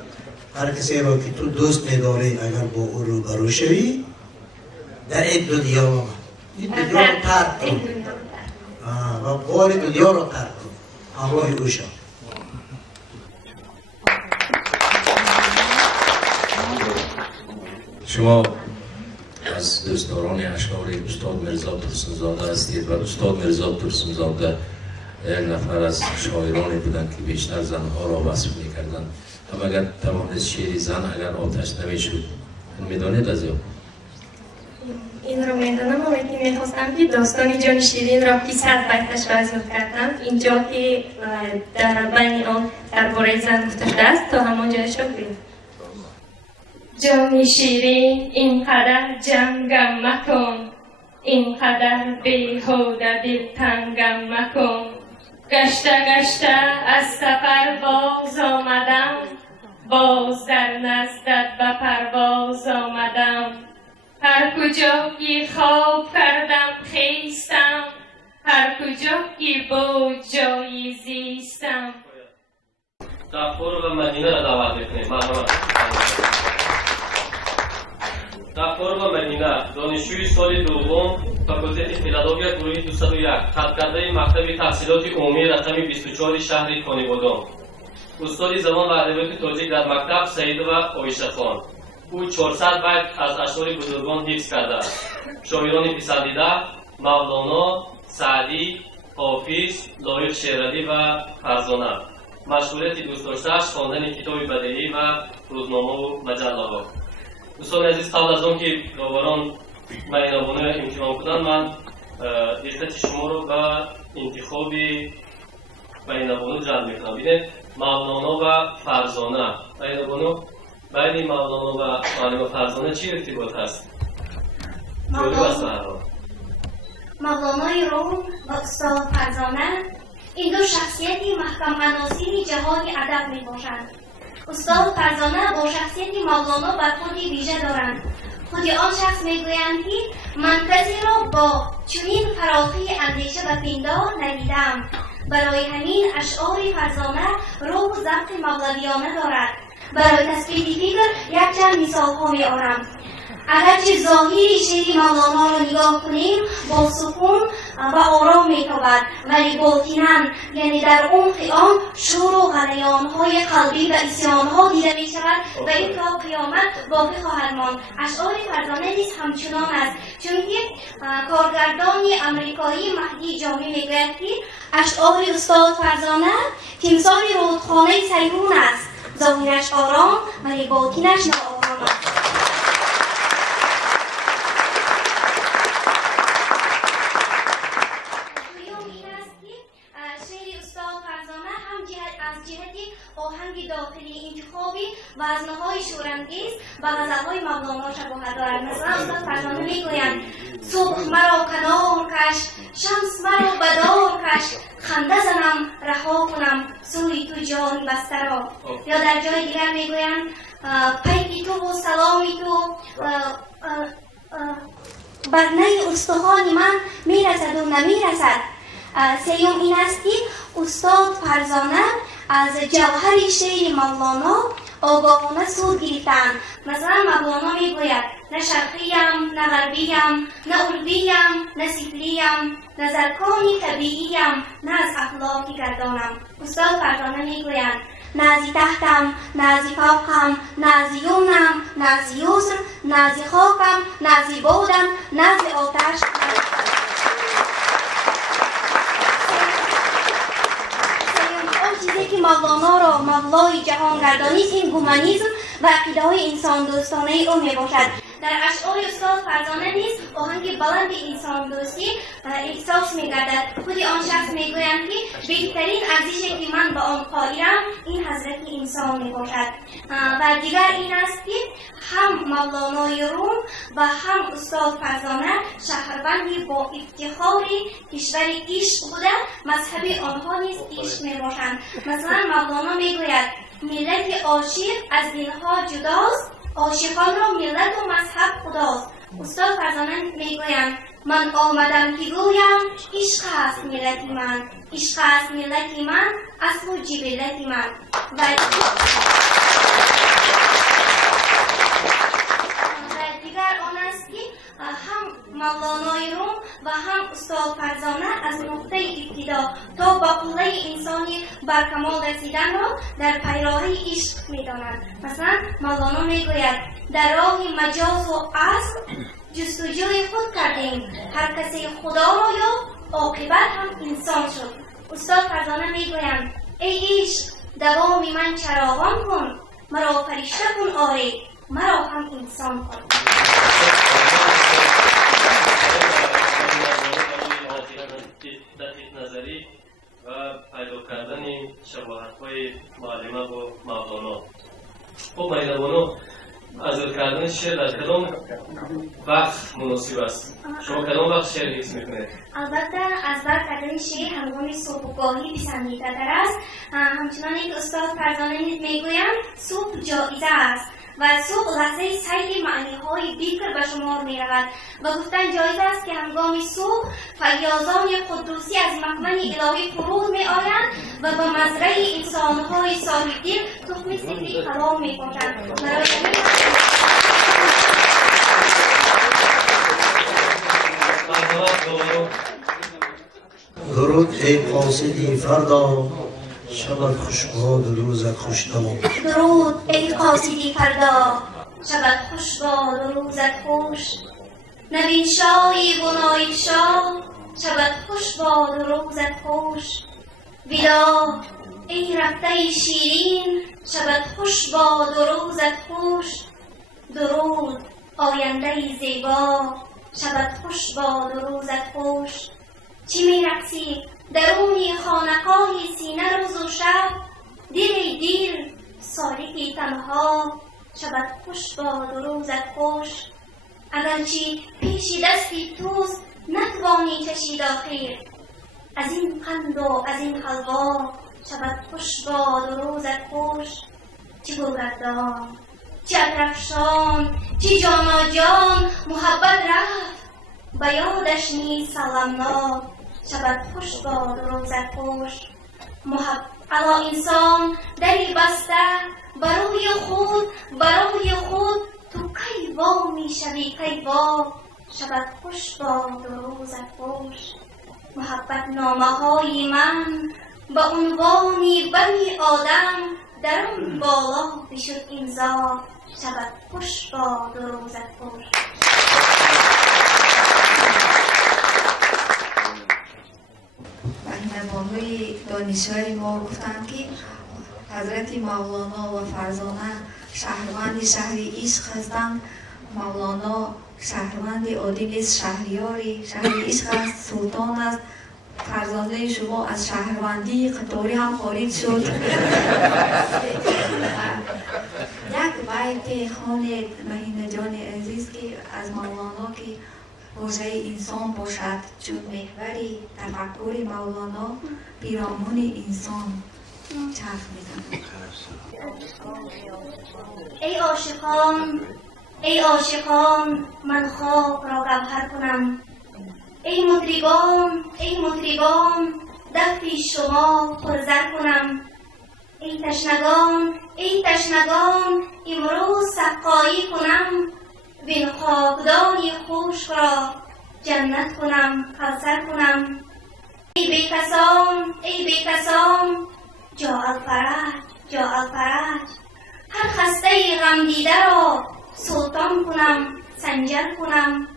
هر کسی را که تو دوست می‌داری اگر با او روبرو شوی در این دنیا و این دنیا رو ترک کن و بار دنیا رو ترک کن، همراه او شو. شما از دوستداران اشعار استاد میرزا ترسمزاده هستید و استاد میرزا ترسمزاده یک نفر از شاعرانی بودند که بیشتر زنها را وصف میکردند. اما اگر توانست شعری زن اگر آتش نمیشد میدانید از یا؟ این رو میدانم، اما که میخواستم که داستان جان شیرین را 200 بیتش وزن کردم، اینجا که در بین آن درباره زن گفته است تا همان جایش رو بگم. جان شیرین اینقدر جنگم مکن، اینقدر بیهوده دل تنگم مکن. گشته گشته از سفر باز آمدم، باز در نزدت به پرواز آمدم. هر کجا که خواب کردم خیستم، هر کجا که بود جایی زیستم. دفتر و مدینه را دعوت میکنیم. مرحبا. دفتر و مدینه دانشجوی سال دوم فاکولته فیلادلفیا گروه 201 خط کرده مکتب تحصیلات عمومی رقم 24 شهر کانیبادام. استاد زبان و ادبیات تاجیک در مکتب سعید و عایشه خان. او 400 بیت از اشعار بزرگان حفظ کرده است. شاعران پسندیده مولانا، سعدی، حافظ، لایق شیرعلی و فرزانه. مشغولیت دوست داشته‌اش خواندن کتاب بدیهی و روزنامه و مجله‌ها. دوستان عزیز، قبل از آن که داوران معنوانه امتحان کنند، من دقت شما رو به انتخاب معنوانه جلب میکنم. ببینید مولانا و فرزانه، معنوانه بین مولانا و خانم فرزانه چی ارتباط هست؟ مولانای روم و استاد فرزانه این دو شخصیتی محکم عناصری جهان ادب می باشند. استاد فرزانه با شخصیت مولانا بر خودی ویژه دارند. خود آن شخص میگویند که من کسی را با چنین فراخی اندیشه و پندار ندیدم. برای همین اشعار فرزانه روح و ضبط مولویانه دارد. برای تثبیت فکر یک چند مثال ها می آورم. اگرچه ظاهری شعر مولانا را نگاه کنیم با سکون و آرام می‌تابد، ولی باطناً یعنی در عمق آن شور و غلیان‌های قلبی و عصیان‌ها دیده می‌شود و این تا قیامت باقی خواهد ماند. اشعار فرزانه نیز همچنان است، چونکه کارگردان آمریکایی مهدی جامی میگوید که اشعار استاد فرزانه تمثال رودخانه سیرون است، ظاهرش آرام ولی باطنش ناآرام است. آهنگ داخلی انتخابی وزنهای شورانگیز و غزلهای مولانا شباهت دارد. مثلا استاد فرزانه میگویند صبح مرا کنار کش، شمس مرا بدار کش، خنده زنم رها کنم سوی تو جان بسته را. یا در جای دیگر میگویند پیک تو و سلام تو بر نی استخوان من میرسد و نمیرسد. سیوم این است که استاد فرزانه از جوهر شعر مولانا آگاهانه سود گرفتند. مثلا مولانا میگوید نه شرقیم نه غربیم نه اردیم نه سفلیم نه زرکانی طبیعیم نه از اخلاقی گردانم. استاد فرزانه میگویند نه از تحتم نه از فوقم نه از یمنم نه از یسر نه از خاکم نه از بادم نه از آتش. چیزی که مولانا را مولای جهان گردانید این گومانیسم و عقیده های انسان دوستانه او می باشد. در اشعار استاد فرزانه نیز آهنگ بلند انسان دوستی احساس می گردد. خود آن شخص می گویند که بهترین ارزشی که من به آن قائلم این حضرت انسان می باشد. و دیگر این است که هم مولانای روم و هم استاد فرزانه شهروندی با افتخار کشور عشق بوده، مذهب آنها نیز عشق می باشند. مثلا مولانا می گوید ملت عاشق از دینها جداست، عاشقان را ملت و مذهب خداست. استاد فرزانه می گویند من آمدم که گویم عشق است ملت من، عشق است ملت من، اصل و جبلت من. و دیگر آن است که هم مولانای روم و هم استاد فرزانه از نقطه ابتدا تا به قله انسانی برکمال رسیدن را در پیراه عشق می دانند. مثلا مولانا می گوید در راه مجاز و اصل جستجوی خود کردیم، هر کسی خدا را یافت عاقبت هم انسان شد. استاد فرزانه می گویند ای عشق دوام من چراغان کن، مرا فرشته کن آری، مرا هم انسان کن. دقیق نظری و پیدا کردن شباهت‌های معلمه با مولانا. خب مهربانو عزل کردن شعر در کدام وقت مناسب است؟ شما کدام وقت شعر حفظ میکنید؟ البته از بر کردن شعر هنگام صبحگاهی پسندیده تر است. همچنان که استاد فرزانه میگویند صبح جایزه است و صبح لحظه سیر معنی های بیکر به شمار می رود و گفتن جایز است که هنگام صبح فیاضان قدوسی از مکمن الهی فرود می آیند و به مزرعه انسان های صاحب دل تخم سفری کلام می پاشند. درود ای قاصدی فردا، شبت خوش باد و روزت خوش تمام. درود ای قاصدی فردا، شبت خوش باد و روزت خوش. نوین شایی و نایب شاه، شبت خوش باد و روزت خوش. ودا ای رفته شیرین، شبت خوش باد و روزت خوش. درود آینده زیبا، شبت خوش باد و روزت خوش. چی می رقصی درونی خانقاه سینه روز و شب، دل دیر سالکی تنها، شبت خوش باد و روزت خوش. اگرچه پیش دستی توست نتوانی چشید آخر، از این قند و از این حلوا، شبت خوش باد و روزت خوش. چه گلگردان، چه اترفشان، چه جانا جان، محبت رفت به یادش نیز سلامنا، شبت خوش باد و روزت خوش. علا انسان دری بسته برای خود، تو کی وا می شوی کی وا، شبت خوش باد و روزت خوش. محبت نامه های من به عنوانی بنی آدم در آن بالا بشد امضا، شبت خوش باد و روزت خوش. مهمان‌های دانشوری ما گفتند که حضرت مولانا و فرزانه شهروند شهر عشق هستند. مولانا شهروند عادی نیست، شهریاری شهر عشق است، سلطان است. فرزانه شما از شهروندی قطاری هم خارج شد. یک بیت خوانید مهین جان عزیز که از مولانا که واژه انسان باشد، چون محوری تفکر مولانا پیرامون انسان چرخ می‌زند. ای عاشقان من خواب را گوهر کنم، ای مطربان دفی شما پرزر کنم. ای تشنگان امروز سقایی کنم، وین خاکدانی خوش را جنت کنم کوثر کنم. ای بیکسان جا الفرج، هر خسته غم دیده را سلطان کنم سنجر کنم.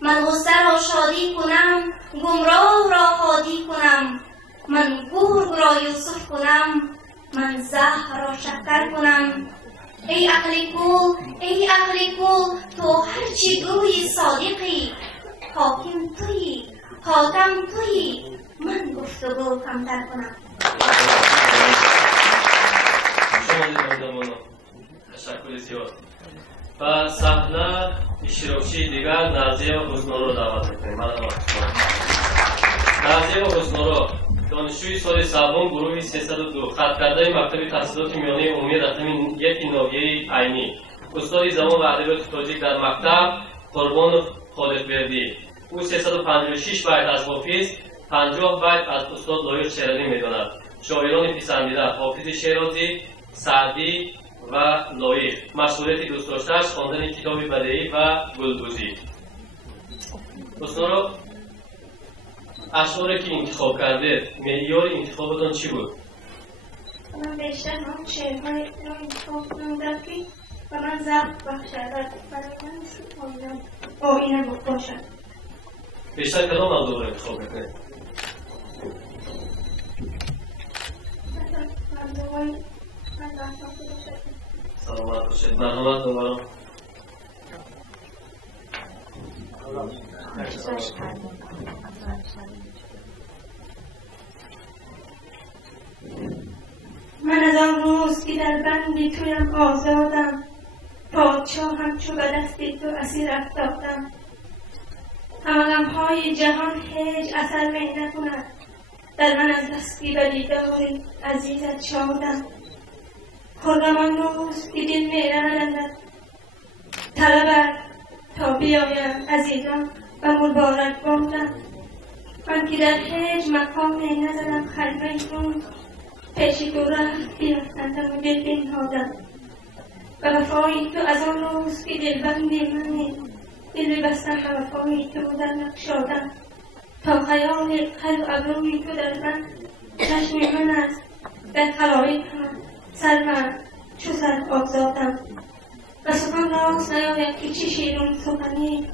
من غصه را شادی کنم، گمراه را هادی کنم. من گرگ را یوسف کنم، من زهر را شکر کنم. ای عقل کول تو هرچی گویی صادقی، حاکم تویی حاتم تویی من گفتگو کمتر کنم. شما دیدم تشکر زیاد. و صحنه اشتراکچی دیگر نازیه و حسنورو دعوت میکنیم. نازیه و حسنورو دانشجوی سال سوم گروه 302 خط کرده مکتب تحصیلات میانه عمومی رقم 1 ناحیه عینی، استاد زبان و ادبیات تاجیک در مکتب قربان خالق‌بردی. او 356 بیت از حافظ، 50 بیت از استاد لایق شیرازی میداند. شاعران پسندیده حافظ شیرازی، سعدی و لایق. مشغولیت دوست داشته‌اش خواندن کتاب بدیعی و گلدوزی. استاد اشعاری که انتخاب کرده معیار انتخابتان چی بود؟ من بیشتر هم شعرهای رو انتخاب کردم که و من ضبط بخشد برای من خوندم آینه باشد. بیشتر کدام موضوع رو انتخاب میکنید؟ موضوعهای باشد. سلامت باشید. مرحمت دوباره. من از آن روز که در بندی تویم آزادم، پادشاه همچو به دستی تو اسیر افتادم. غمهای جهان هیچ اثر می نکند، در من از دستی به دیداری عزیزت شادم. خورم آن روز که دل می رمدند طلبت تا بیایم عزیزم و مبارک بادم. من که در هیچ مقامی نزدم خلبه خون، پیش تو رفت بیافتندم و دل بنهادم. و وفای تو از آن روز که دلبندی منی، دل بستم و وفای تو در نقشادم. تا خیال خل و ابروی تو در من چشم من است، در خلایق هم سر من چو سر آبزادم. و سخن راست نیاید که چه شیرین سخنی،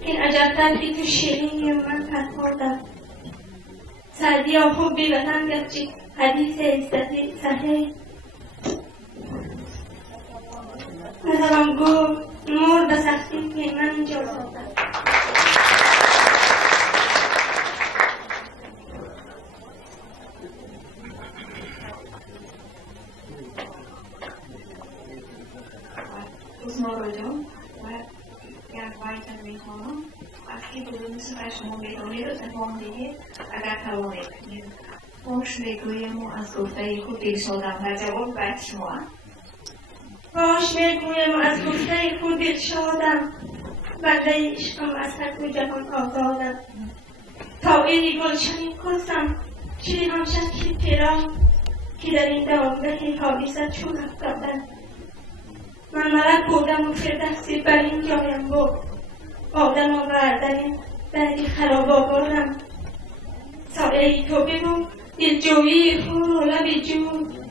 این عجبتر که تو شیرینی و من فرهادم. سعدیا حبی وطن گرچه حدیث صحیح، نتوان گفت نور به سختی که من اینجا زادم. روزنامه جان و یک بیت میخوانم. وقتی بدون سر شما میدانید و تفاهمیه اگر توانید کنید. باش میگویم و از گفته خود دل شدم و جواب بیت شما. باش میگویم و از گفته خود دل شدم، بنده عشقم از هر دو جهان آزادم. تا ایری گلشنی کستم چیزی همشن که پیرام، که در این دامبه حادثت چون افتادم. من ملک بودم و فردوسی بر این جایم بود، آدم آوردن در خراب آوردم. سایه تو بگو دلجویی خور و لب جود،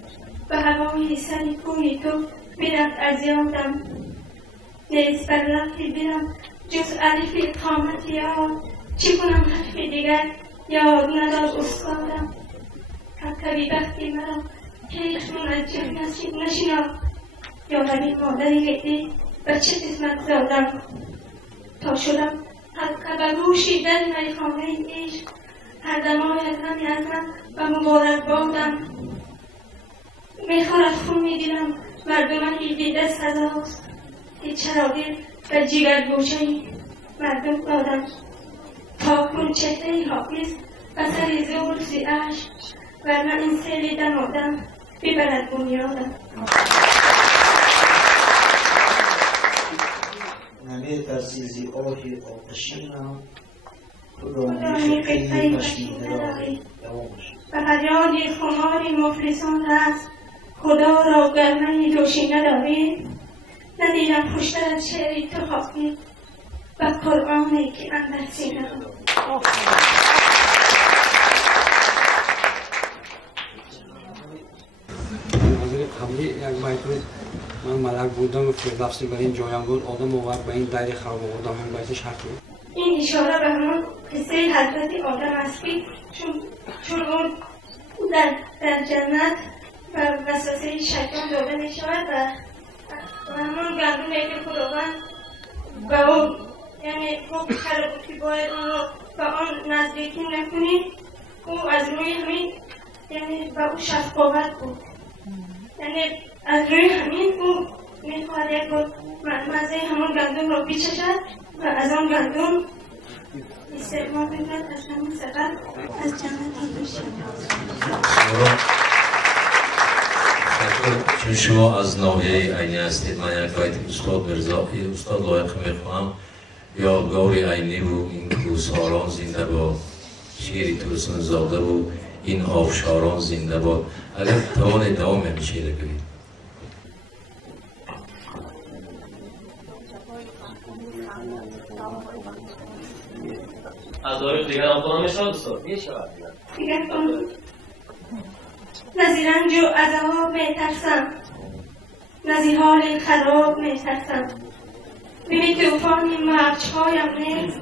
به هوای سر کوی تو میرفت از یادم. نیست بر رفتی برم جز الف قامت یاد، چی کنم حرف دیگر یاد نداد استادم. کبکبی بختی مرا هیچ منجم نشناخت، یا همین مادری گدی و چه قسمت زادم. تا شدم کبگوشی در میخانه عشق، هر دمایت همی از من و مبارک بادم. میخورد خون دلم مردمانی دیده سزاست، که چراغی و جیگر گوشه مردم دادم. تا کن چهره حافظ و سر زلف عشق، ورنه این سیل دمادم ببرد بنیادم. نمی‌ترسی ز آه آتشینم، خدای خیلی مشکین داری. و فریاد خماری مفلسان است، خدا را گرمه دوشینه داری. ندیدم خوشتر از شعری تو حافظ و قرآنی که اندر سینه داری. قبلی یک بیت من ملک بودم و فردوسی بر این جایم بود، آدم آورد به این دری خراب آوردم. هم بیتش حق بود. این اشاره به همون قصه حضرت آدم است که چون اون در جنت و وسوسه شیطان داده می شود و همون گندمی که خداوند به اون یعنی خوب کرده بود که باید اون رو به اون نزدیکی نکنید او از روی همین یعنی با او شفقاوت بود، یعنی از روی همین او میخواهد یک بود مزه همون گندم را بیچشد و از آن گندم استعمال میکرد از همون سبب از جنت بشه. چون شما از ناحیه عینی هستید، من یک باید استاد مرزا استاد لایق میخواهم یادگار عینی و این کوسهاران زنده باد، شیر توسن زاده و این آبشاران زنده باد. اگر توان دوام میشه بگوید. از دارید دیگر هم کنم میشود استاد؟ دیگر کنم نزی رنج و عذاب میترسم، نزی حال خراب میترسم، ببین توفانی مرچهایم نیز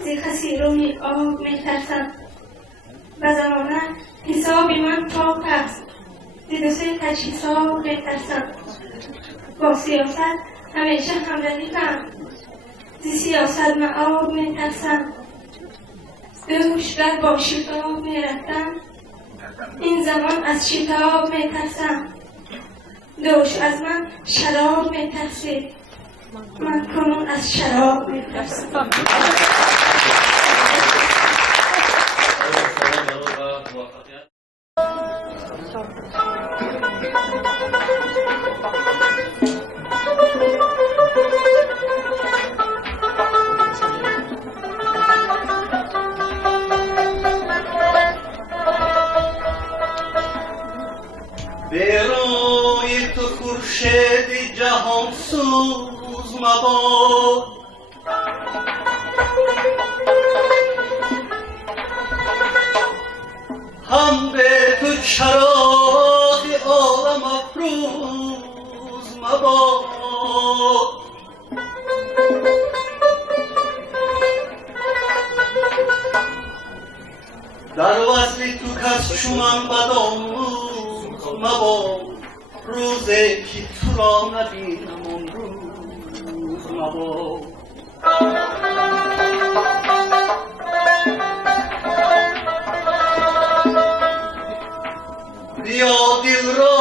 زی خسیرونی آب میترسم. به زمانه حساب من پاک است، زی دو سه تجهیزات میترسم. با سیاست همیشه همردیدم، زی سیاست معاب میترسم. دوش در با شتاب میرفتم، این زمان از شتاب میترسم. دوش از من شراب میترسید، من کنون از شراب میترسم. برای تو خورشید جهان سوز مباد، هم به تو چراغ عالم افروز مباد. در وصل تو کس چو من بدآموز مباد، روزی که تو را نبینم آن روز مباد. بیا دل را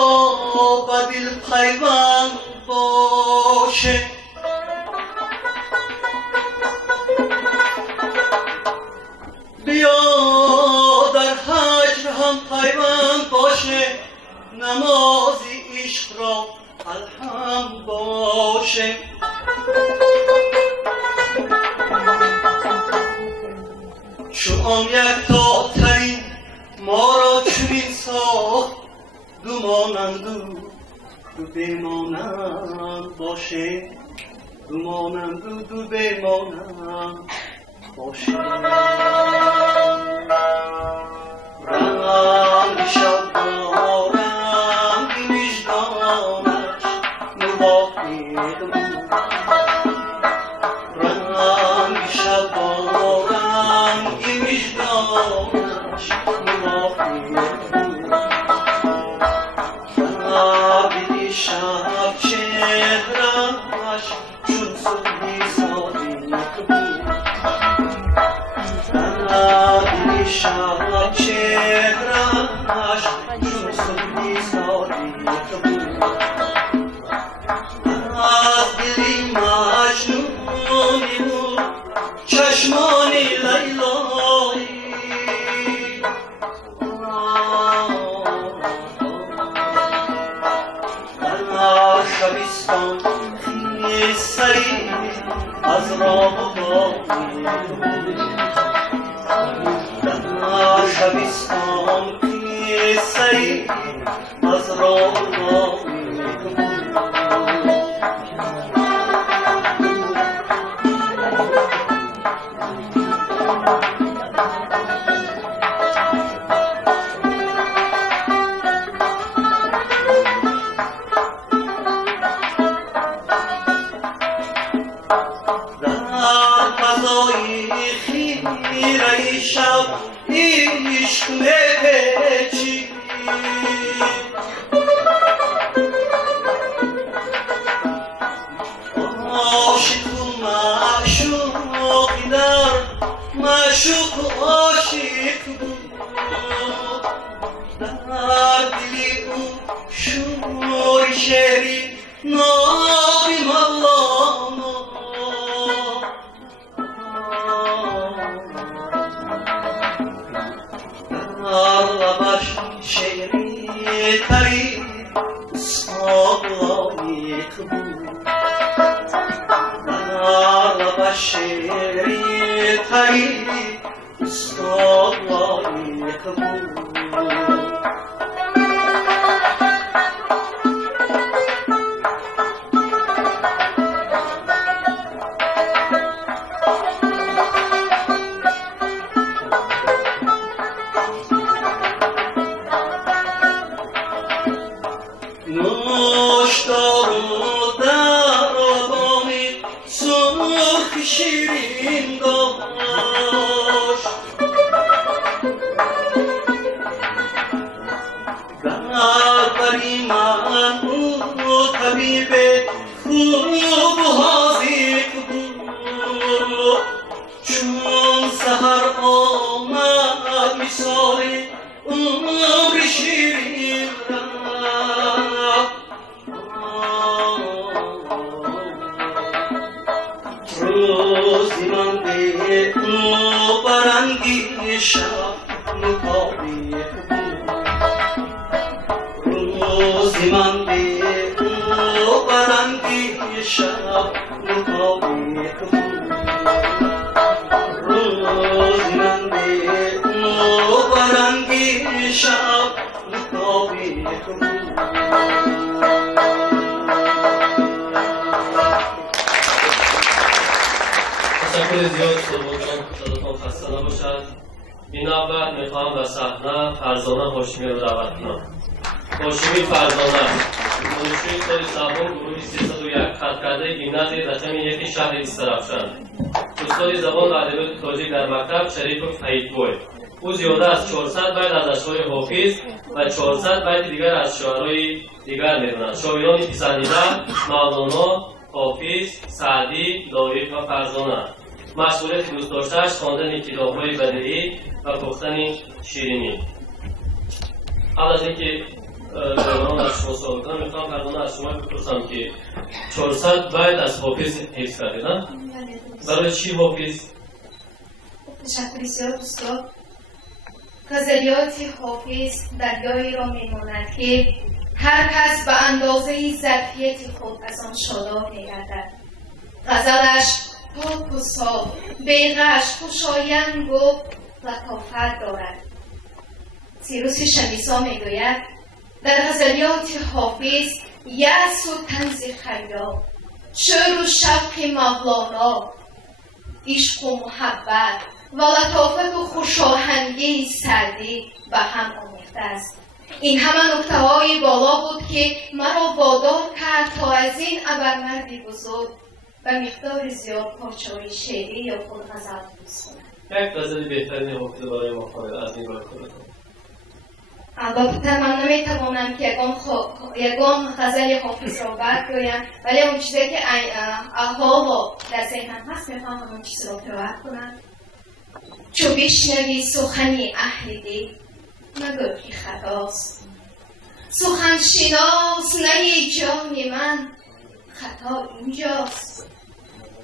به دل پیوند باشه، بیا در هجر هم پیوند باشه، نمازی عشق را الحم باشه. چو آن یک تا ترین ما را چنین ساخت، دو مانند دو بمانند باشه، دو مانند دو بمانند باشه. رنگ شب با رنگ وجدانش موافق بود، رنگ شب با رنگ وجدانش موافق بود. عابدی شب چهره‌اش چون صبحی صادق بود، عابدی شب چهره‌اش چون صبحی صادق بود. از دلی مجنونی بود چشمانی لیلایی، شبستان خیسه‌ای از راه باقی، در شبستان خیسه‌ای از راه باقی. خیره شب عشق میپیچی، بر شیری تری ساغلایق بود بر شیری تری ساغلایق بود شیرین داشت بری من او طبیب خوب حاضر بود چون سحر آمد مثال عمر شیرین رفت روزی من به او برنگی شب مطابق بود روزی من به او برنگی شب مطابق بود روزی من به او برنگی شب مطابق بود تشکر زیاد صداتون خسته نباشد. این نوبت میخوام به صحنه فرزانه هاشمی رو دعوت کنم. هاشمی فرزانه دانشجوی سال سوم گروه 301 خط کرده گیمناز رقم 1 شهر استرافشان، استاد زبان و ادبیات تاجیک در مکتب شریف فیدپور. او زیاده از 400 بیت از اشعار حافظ و 400 بیت دیگر از شاعرای دیگر میدوند. شاعران پسندیده مولانا، حافظ، سعدی، داوود و فرزانه. مشغولیت دوست داشته‌اش خواندن کتاب‌های بدیعی و پختن شیرینی. قبل از اینکه جوانان از شما سوال کنم میخوام فرزانه از شما بپرسم که 400 بیت از حافظ حفظ کردید نه؟ برای چی حافظ؟ تشکر زیاد استاد. غزلیات حافظ دریایی را میماند که هر کس به اندازه ظرفیت خود از آن شاداب می‌گردد. غزلش پاک و صاف، بیغش، خوشایند و لطافت دارد. سیروس شمیسا میگوید در غزلیات حافظ یأس و طنز خیام، شعر و شوق مولانا، عشق و محبت و لطافت و خوشاهنگی سعدی به هم آمیخته است. این همه نکته‌های بالا بود که مرا وادار کرد تا از این ابرمردی بزرگ و مقدار زیاد پارچه‌های شعری یا خود غزل درست کنم. یک غزل بهترین حافظ برای ما خواهد از این برای خودتون. البته من نمیتوانم که یگان غزل حافظ را برگویم، ولی اون چیزی که حالا در ذهنم هست میخوام همون چیز را روایت کنم. چو بشنوی سخنی اهل دل مگو که خطاست، سخن شناس نه جان من خطا اینجاست.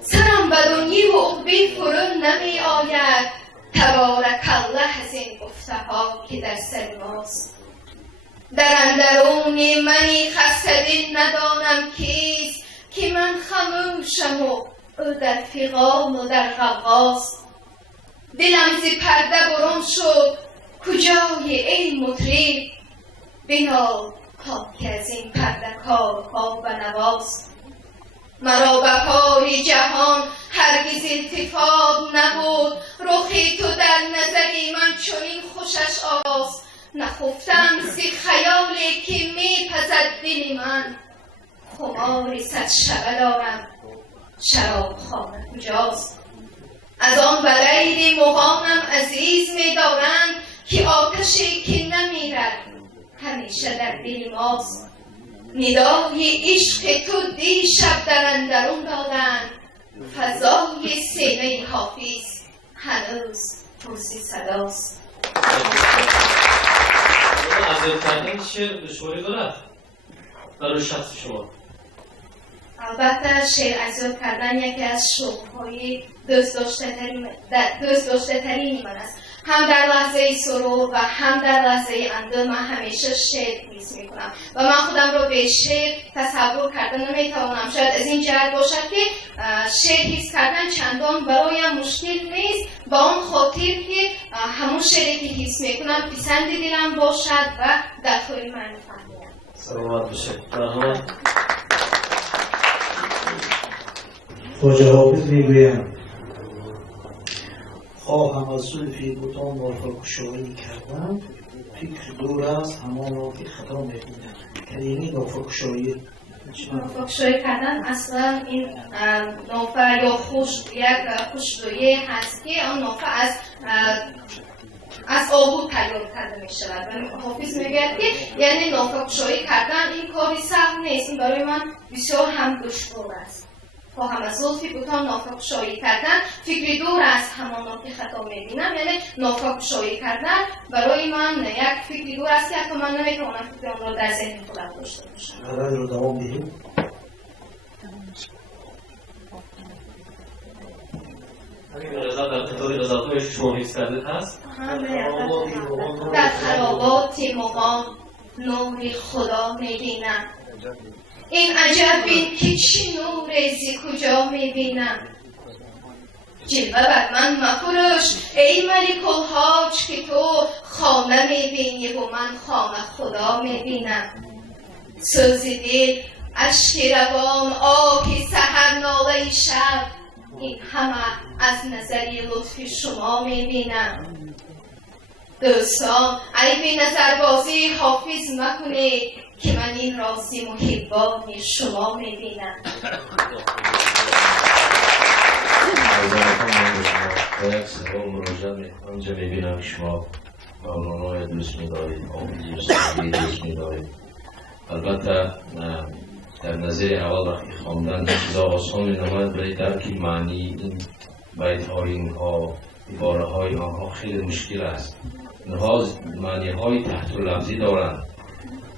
سرم به دنیی و عقبی فرو نمی آید، تبارک الله از این گفته ها که در سر ماست. در اندرون منی خسته دل ندانم کیست، که من خموشم و او در فغان و در غواست. دلم ز پرده برون شد کجای ای مطرب، بنال که از این پرده کارها و نواست. مرا به کار جهان هرگز التفات نبود، رخی تو در نظری من چنین خوشش آراست. نخفتم ز خیالی که می پزد دل من، خمار صد شبه دارم شراب خانه کجاست. از آن برید مغانم عزیز می دارند، که آتشی که نمیرد همیشه در دل ماست. ندای عشق تو دیشب در اندرون دادند، فضای سینه حافظ هنوز پرسی صداست. از کردن شعر دشواری دارد برای شخص شما؟ البته شعر اذیت کردن یکی از شغل‌های دوست داشته ترین من است. هم در لحظه سرور و هم در لحظه اندوه من همیشه شعر حس میکنم و من خودم رو به شعر تصور کردن نمیتوانم. شاید از این جهت باشد که شعر حس کردن چندان برایم مشکل نیست، با اون خاطر که همون شعری که حس میکنم پسند دلم باشد و دلخوری من فهمیم. سلامت بشه. خواجه حافظ میگویم خواهم از زلفی بتان نافرگشایی کردن، فکر دور است همان را که خطا می‌بینم. کلمه نافرگشایی نافرگشایی کردن اصلا این نافه یا یک خوشبویی هست که آن نافه از آهو تیار کرده می شود و حافظ میگوید که یعنی نافرگشایی کردن این کاری سخت نیست، این برای من بسیار هم دشوار است. خواهم از زلفی بتان نافرگشایی کردن، فکری دور از همان که خطا میبینم، یعنی نافرگشایی کردن برای من یک فکری دور است که حتی من نمیتوانم فکر آن را در ذهن خودم داشته باشم. غزل رو دوام بدیم. همین غزل در کتاب غزل‌های شما حفظ کرده هست؟ در خرابات مغان نور خدا میبینم، این عجب بین که چی نور زی کجا میبینم. جلوه بر من مفروش ای ملک الحاج که تو خانه میبینی و من خانه خدا میبینم. سوز دل اشک روان آه سحر ناله شب، این همه از نظری لطف شما میبینم. دوستان عیب نظربازی حافظ مکنید که من این رازی محبان شما میبینم. یک سوال مراجعه میکنم. آنجا میبینم شما مولانا دوست میدارید، حافظی دوست میدارید. البته در نظر اول وقتی خواندن چیزا آسان مینامد، برای درک معنی این بیت های اینها عباره های آنها خیلی مشکل است. اینها معنی های تحت لفظی دارند.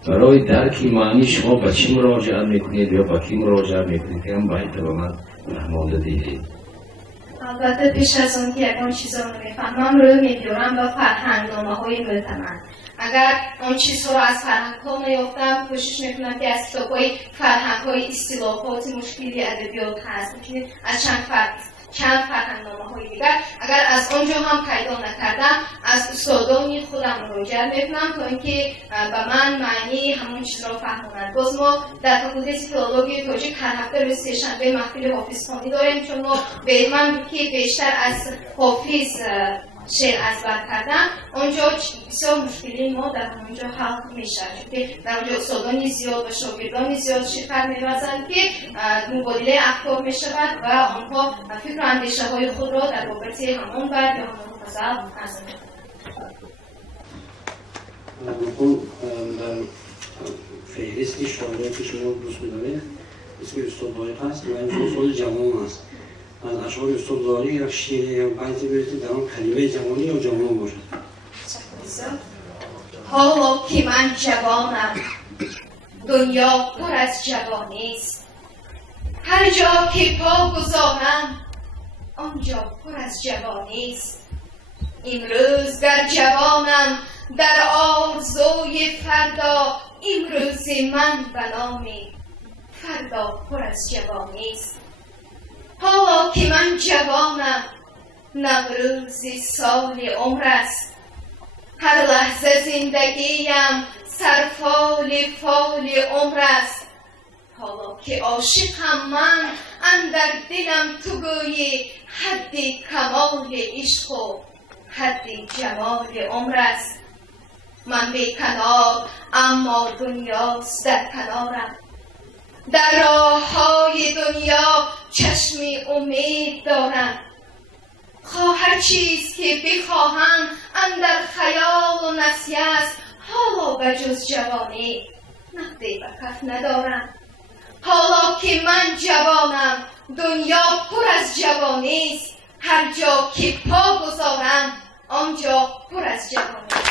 برای درک معنی شما به چی مراجعه میکنید یا به کی مراجعه میکنید که هم بیت به من فهمانده دیدید؟ البته پیش از اون که یکان چیزا رو میفهمم رو میبیارم با فرهنگنامه های معتمد. اگر اون چیزها رو از فرهنگ ها نیافتم کوشش میکنم که از کتاب های فرهنگ های اصطلاحات مشکلی ادبیات هست، میتونید از چند فرهنگنامه های دیگر اگر از آنجا هم پیدا نکردم از استادانی خودم مراجعه میکنم تا اینکه به من معنی همون چیز را فهمونند. باز ما در فاکولته فیلولوژی تاجیک هر هفته روز سه‌شنبه محفل حافظ خوانی داریم، چون ما من که بیشتر از حافظ شعر ازبر کردن اونجا بسیار مشکلی ما در اونجا حل میشه، چون در اونجا استادانی زیاد و شاگردانی زیاد شرکت می‌ورزند که مبادله افکار میشود و آنها فکر و اندیشه های خود را در رابطه همون بیت یا همون غزل عرض می‌کنند. در فهرستی شاعرایی که شما دوست می‌دارید اسم استاد لایق هست و این استاد جوان است. از اشعار استاد داری یک شعر یا بیتی برید در آن کلمه جوانی یا جوان باشد. حالا که من جوانم دنیا پر از جوانی است، هر جا که پا گذارم آنجا پر از جوانی است. امروز در جوانم در آرزوی فردا، امروز من به نام فردا پر از جوانی است. حالا که من جوانم نوروز سال عمر است، هر لحظه زندگیم سرفال فال عمر است. حالا که عاشقم من اندر دلم تو گویی حد کمال عشق و حد جمال عمر است. من بی کنار اما دنیاست در کنارم، در راه های دنیا چشمی امید دارم. هر چیز که بخواهم اندر خیال و نسیه است، حالا بجز جوانی نقدی به کف ندارم. حالا که من جوانم دنیا پر از جوانی است، هر جا که پا گذارم آنجا پر از جوانی است.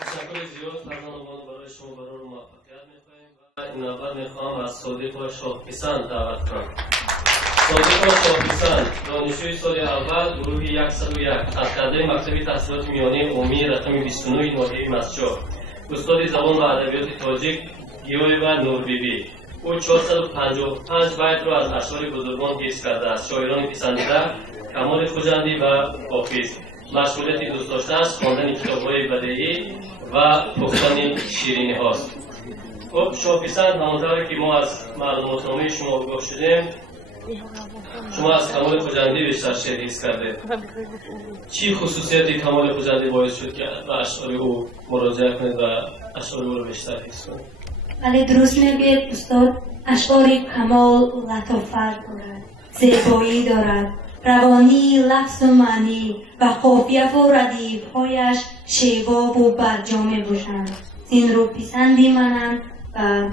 تشکر زیاد فرزانوان برای شما برای موفقیت می‌خواهیم و این اول می‌خواهم از صادق و شاه حسن دعوت کنم. صادق شاپیسان دانشجوی سال اول گروه 101 از کادر مکتب تحصیلات میانی عمومی رقم 29 ناحیه مسجد، استاد زبان و ادبیات تاجیک گیوی و نوربیبی. او 455 بیت را از اشعار بزرگان حفظ کرده است. شاعران پسندیده کمال خوجندی و حافظ. مشغولیت دوست داشته‌اش خواندن کتاب‌های بدیعی و پختن شیرینی هاست. خب شاپیسان همانطور که ما از معلوماتنامه شما آگاه شدیم، شما از کمال خوجندی بیشتر شعر حفظ کرده. چی خصوصیت کمال خوجندی باعث شد که به اشعار او مراجعه کنید و اشعار او رو بیشتر حفظ کنید؟ ولی درست میگید استاد، اشعار کمال لطافت دارد، زیبایی دارد، روانی، لفظ و معنی و قافیه و ردیف‌هایش شیواب و برجا می‌باشند. این رو پسندی منم و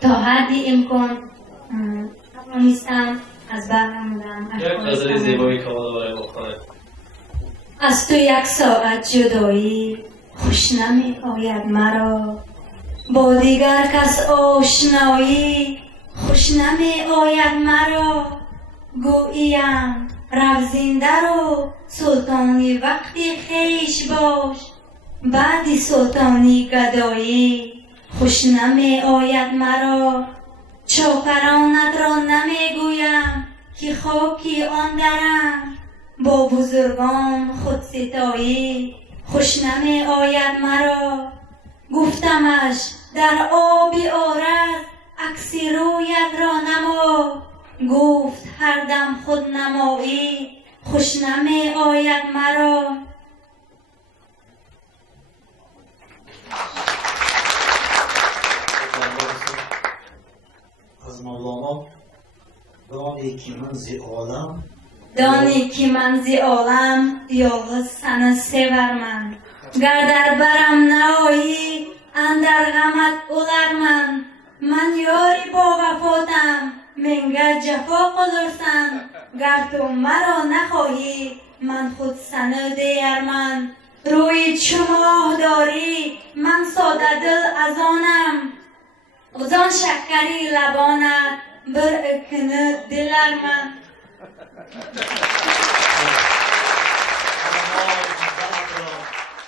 تا حدی امکان توانستم از برنامه‌ام یک غزل زیبایی کمال برای ما خوانید. از تو یک ساعت جدایی خوش نمی آید مرا، با دیگر کس آشنایی خوش نمی آید مرا. گوییم رفزنده رو سلطانی وقتی خیش باش، بعدی سلطانی گدایی خوش نمی آید مرا. چاکرانت را نمی گویم که خاکی آن درم، با بزرگان خود ستایی خوش نمی آید مرا. گفتمش در آبی آرز عکسی رویت را نما، گفت هر دم خود نمایی خوش نمی آید مرا. از مولانا: دانی که من زی عالم، دانی که من زی عالم یالغز سنه سیور من، گر در برم نایی اندر غمت اولر من یاری با وفاتم منگر جفا قدرسم، گر تو مرا نخواهی من خود سنه دیر من. روی چو ماه داری من ساده دل از آنم، زان شکری لبانت بر اکنه دلر من.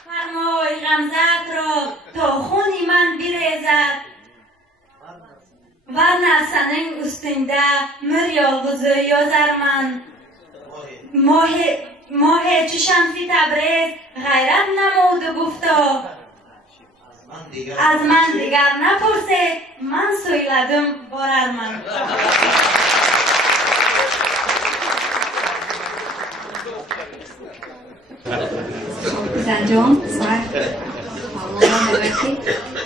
فرمای غمزت را تا خونی من بریزد، و نسنین استنده مر یالغز یازر من. ماه چو شمسی تبریز غیرت نمود و گفتا، از من دیگر نپرسید من سویلدم بارر من. زنجان سر مولانا میگه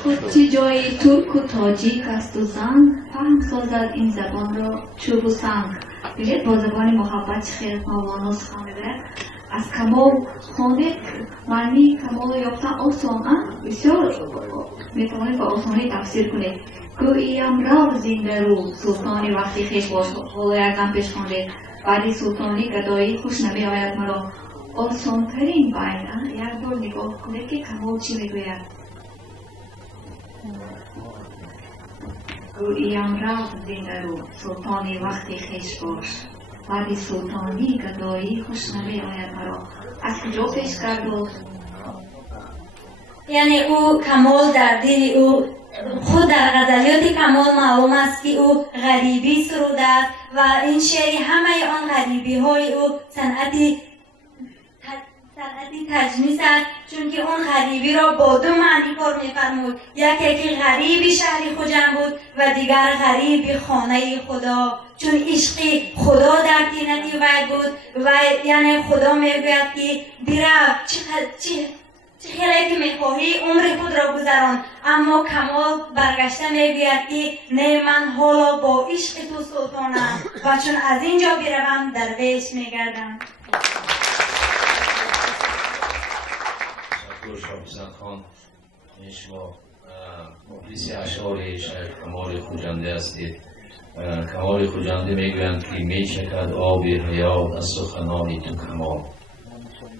خود چه جای ترک و تاجیک است و زن فهم سازد این زبان را چوب و سنگ. ببینید با زبان محبت چه خیلی مولانا سخن میبره. از کمال خانه معنی کمال یافتن آسان، بسیار میتوانید با آسانی تفسیر کنید. گوییم رو زنده رو سلطانی وقتی خیش باش، حالا یکم پیش خانده بعدی سلطانی گدایی خوش نمی آید مرا. آسانترین بیان یک بار نگاه کنید که کمال چی میگوید. گوییم رو زنده رو سلطانی وقتی خیش باش، بعدی سلطانی گدایی خوش نمی آید مرا. از کجا پیش کرد؟ یعنی او کمال در دل او، خود در غزلیات کمال معلوم است که او غریبی سروده است و این شعری همه آن غریبی های او صنعتی تجنیس است، چون که اون غریبی را با دو معنی کار می‌فرمود. یکی که غریبی شهری خوجند بود و دیگر غریبی خانه خدا، چون عشق خدا در تینتی وی بود و یعنی خدا میگوید که بیرو چه خیلی که میخواهی عمر خود را گذران، اما کمال برگشته میگوید که نه من حالا با عشق تو سلطانم و چون از اینجا بروم درویش میگردم. شاپیسان خان، شما مفلس اشعار شاعر کمال خوجنده هستید. کمال خوجنده میگویند که میچکد آب حیات از سخنانی تو کمال،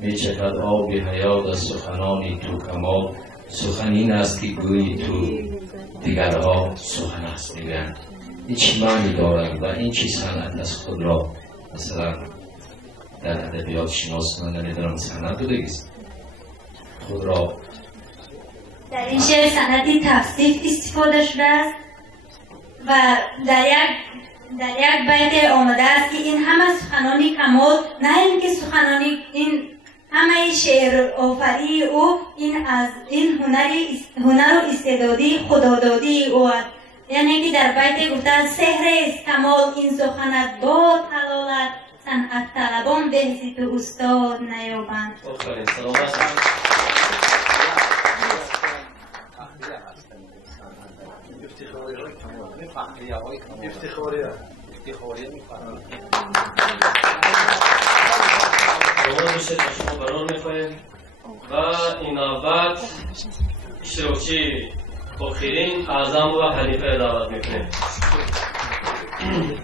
میچکد آب حیات از سخنانی تو کمال. سخن این است که گویی تو دیگرها سخن است میگویند. این چی معنی دارند و این چی صنعت از خود را مثلا در ادبیات شناسان نمیدونم صنعت بودگیست خود را در این شعر صنعتی تفسیق استفاده شده است و در یک بیت آمده است که این همه سخنانی کمال، نه اینکه سخنانی، این همه شعر آفری او این از این هنر و استعدادی خدادادی او است. یعنی که در بیت گفته است سحر است کمال این سخنت با حلالت صنعت طلبان بهزی تو استاد نیابند. آفرین، سلامت. افتخاریه شما بران میخواهیم و این نوبت اشتراکچی آخرین اعظم و حنیفه دعوت میکنیم.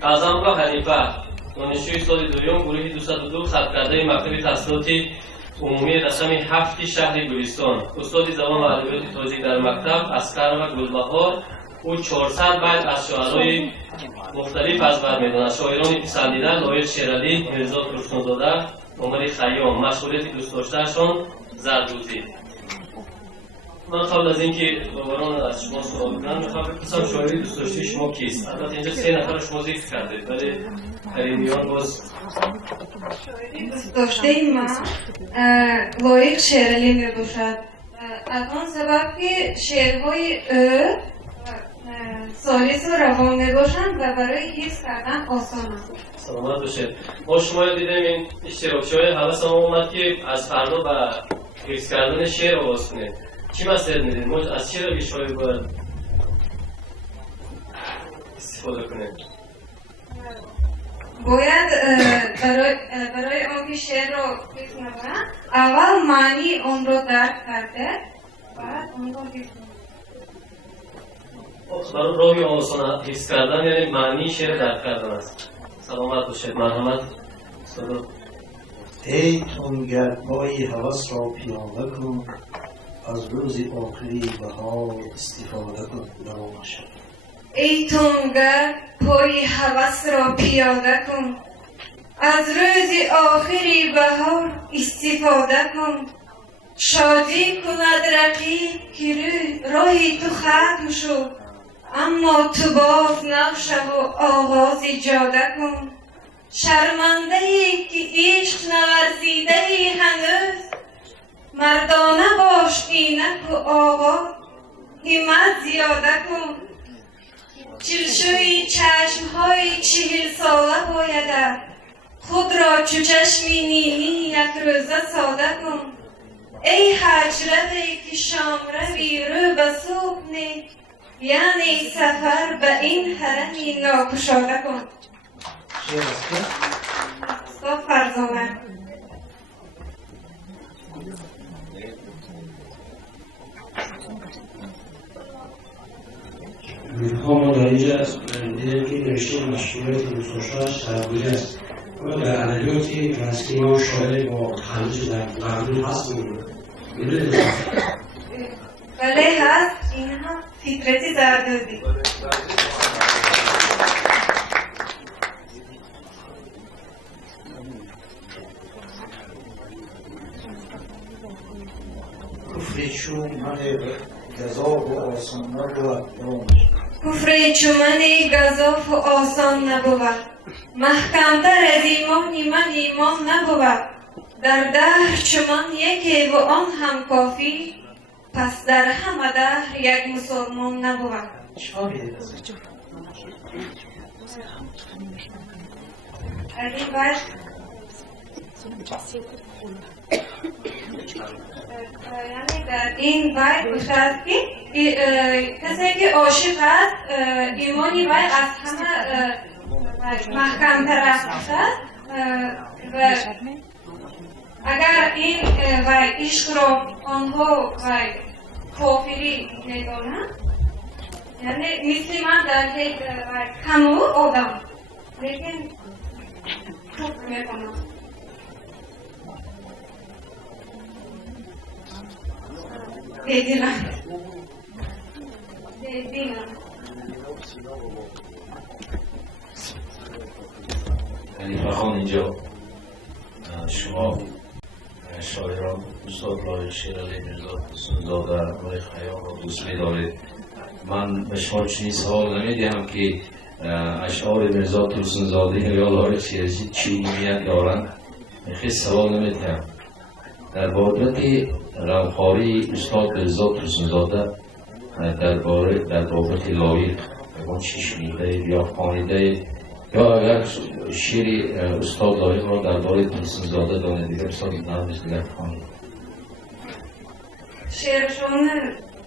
اعظم و حنیفه دانشجوی سال دوم گروه 202 خط کرده مکتب تحصیلات عمومی رسم 7 شهر گلستان، استاد زبان و ادبیات تاجیک در مکتب اسکر و گلبهار. او 400 بیت از شاعرای مختلف از بر می‌داند. شاعرانی پسندیده لایق شیرعلی، میرزا ترشنزاده، عمر خیام. مشغولیت دوست داشتهشان زردوزی. من قبل از اینکه دوباره از شما سوال کنم میخوام بپرسم شاعری دوست داشته شما کیست؟ البته اینجا 3 نفر شما ذکر کردید ولی حریمیان باز دوست داشته من لایق شیرعلی میباشد از آن سبب که شعرهای او سالس و روان میباشند و برای حفظ کردن آسان است. سلامت باشید. ما شما دیدیم این اشتراکچی‌های حواس ما اومد که از فردا به حفظ کردن شعر آغاز کنید. چی مسئله میدید؟ ما از چی روی شاعر باید استفاده کنیم؟ باید برای آنکه شعر را حفظ نکنند اول معنی آن را درک کرده بعد آن را حفظ کنند. برای راهی آسان حفظ کردن یعنی معنی شعر درک کردن است. سلامت باشید. مرحمت. ای تنگر پای هوس را پیاده کن، از روز آخری بهار استفاده کن. نامش ای تنگر پای هوس را پیاده کن، از روز آخری بهار استفاده کن. شادی کند رقیب که راهی تو ختم شد، اما تو باز نشو و آغاز جاده کن. شرمنده ای که عشق نورزیده ای هنوز، مردانه باش اینک و آغاز همت زیاده کن. چلشوی چشمهای 40 ساله باید خود را چو چشمی نیمی یک روزه ساده کن. ای هجرتی که شام روی رو به صبح نه، یعنی سفر به این حرمی ناگشاده کن. استاد فرزانه. ما در اینجا دیدیم که نوشته مشهوریت مصطفی‌اش تربوزی است. اما در ادبیات کلاسیکی ما شاعر با خلیج در قبول هست میدونید؟ بله هست. اینها فکرتی زردوزی. کفر چون من گذاب و آسان نبود. کفر چومن گذاف و آسان نبود، محکمتر از ایمانی من ایمان نبود. در دهر چومن یکی و آن هم کافی، پس در همه دهر یک مسلمان نبود. در این باید یعنی در این باید گفتد که کسی که عاشق است ایمانی باید از همه محکمتر است و اگر این عشق را آنها کافری میدانند، یعنی مثل من در یک کمو آدم لیکن کفر میکنم. دیدینم خلیفه خان اینجا، شما شاعران استاد لایق شیرعلی میرزا حسین‌زاده آقای خیام را دوست می‌دارید. من به شما چنین سوال نمی‌دهم که اشعار میرزا حسین‌زاده یا لایق شیرعلی چی اهمیت دارند. خیلی سوال نمی‌دهم. در بابت غمخواری استاد میرزا حسین‌زاده در بابت لایق اون چی شنیده یا خوانیده یا اگر شعر استاد لایق را درباره حسین‌زاده دانید دیگر استاد نمی‌دونید دیگر خوانید. شعرشون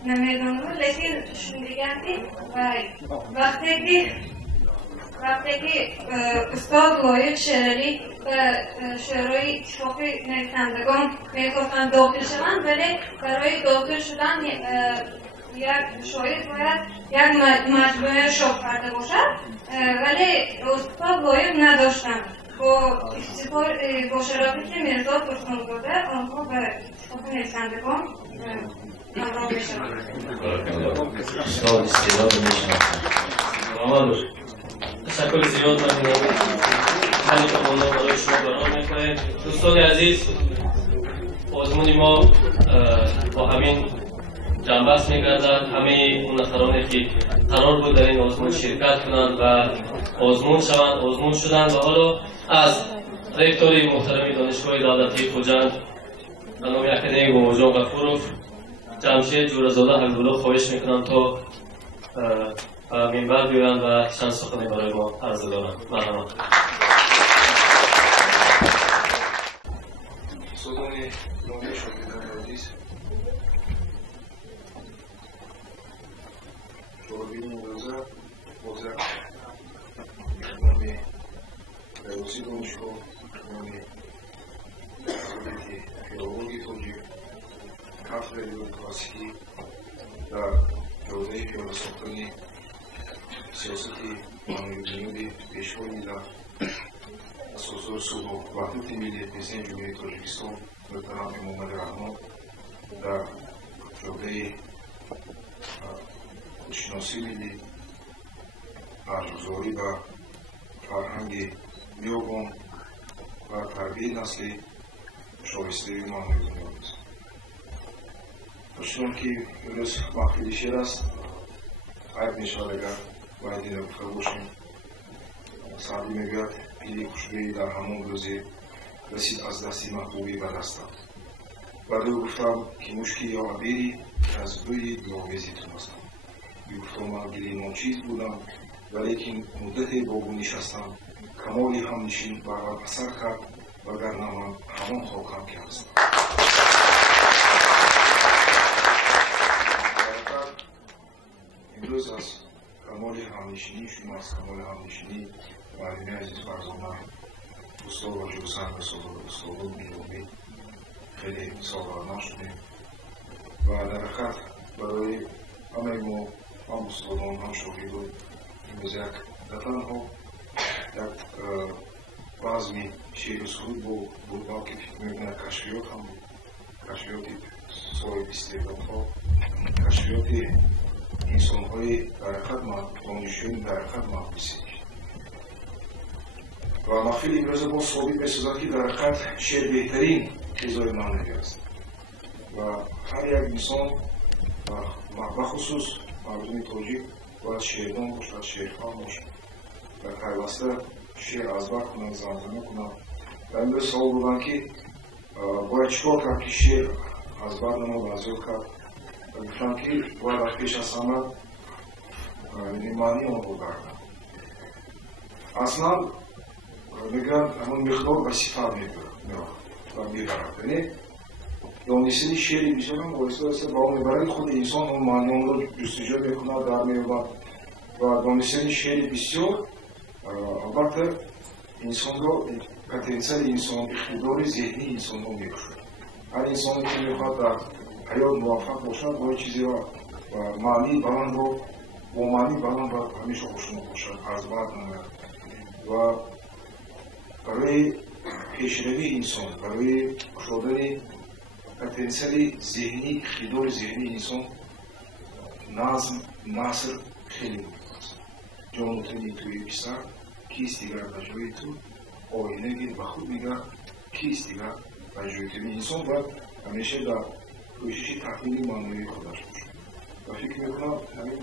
نمیدونم لیکن شنیدم و وقتی که استاد لایق شیرعلی و شعرهای شوخی نویسندگان میگفتن داخل شوند، ولی برای داخل شدن یک شاعر باید یک مجموعه شوخ کرده باشد، ولی استاد لایق نداشتن. با شرافتی میرزا حسین‌زاده آنها به شوخی نویسندگان همراه میشوند. استاد استعداد میشناسند. تشکر زیاد ممنونم. خیلی ممنون برای شما برنامه میکنیم. دوستان عزیز، آزمون ما با همین جنبست میگردد. همه اون نفرانی که قرار بود در این آزمون شرکت کنند و آزمون شوند آزمون شدند و حالا از رکتور محترم دانشگاه دولتی خوجند جناب اکادمی باباجان غفورов جمشید جورزاده حبیب‌الله خواهش میکنم تا منبر بیایند و چند سخنی برای ما عرضه دارند. ممنونم. سخن نامه شاگردان عزیز، شاگردان مبارزه بازر نامه رئیسی دانشگاه، نامه فیلولوژی توجیه کافه کلاسیکی در حوزه پیاده ساختن سیاستی قانونی پیشروی در اساسات صلح و وحدت ملی رئیس جمهوری تاجیکستان محترم محمد رحمان در حوزه خودشناسی ملی، برگزاری و فرهنگ بیابان و تربیت نسلی شایسته ما می‌دانیم. چون که امروز محفل شعر است، باید می‌شود باید این را گفته باشیم. سعدی میگوید پیلی خوشبویی در همان روزی رسید از دستی محبوبی به دستم. بعد او گفتم که مشکی یا عبیری از بوی دلاویزی تونستم. گفتم من دلی ناچیز بودم، ولیکن مدتی با او نشستم، کمالی هم نشین بر من اثر کرد وگرنه من همان خاکم که هستم. امروز از کمال همنشینی شما از کمال همنشینی معلم عزیز فرزانه استاد حاجی حسین استاد میلومی خیلی سالانه شدیم و در حقیقت برای همه ما هم استادان هم شاگردان امروز یک در تنها یک بزمی شعر و سرود بود که فکر می‌کنم کشفیات هم بود، کشفیات صاحب استعدادها، کشفیات انسان‌های در خدمت، دانشجویان در خدمت بسیار و محفل امروز ما ثابت می‌سازد که در حقیقت شعر بهترین چیزهای معنوی است و هر یک انسان و خصوص مردم تاجیک باید شعردان باشد، شعرخوان باشد و پیوسته شعر از بر کنند، زمزمه کنند و امروز سوال بودن که باید چیکار کرد که شعر از بر ما بازیار کرد و گفتم که باید از پیش از همه معنی آن رو بردن. اصلا میگن همون مقدار به صفت میبرد، یعنی دانستن شعر بسیار هم باعث است با اون برای خود انسان اون معنی آن رو جستجو میکند، در می‌یابد و دانستن شعر بسیار البته انسان رو پتانسیل انسان، اقتدار ذهنی انسان رو می‌کشد. هر انسانی که میخواد در حیات موفق باشد باید چیزی را معنی بلند رو با معنی بلند باید همیشه خوشنود باشد، از بعد نمید و برای پیشروی انسان، برای کشادن پتانسیل ذهنی، اقتدار ذهنی انسان نظم، نثر خیلی مهم است. جان و تنی توی بیشتر کیست دیگر به جای تو، آینه گیر به خود نگر کیست دیگر به جای تو. انسان باید همیشه در کوشش تحلیل معنوی خودش باشه و فکر میکنم همین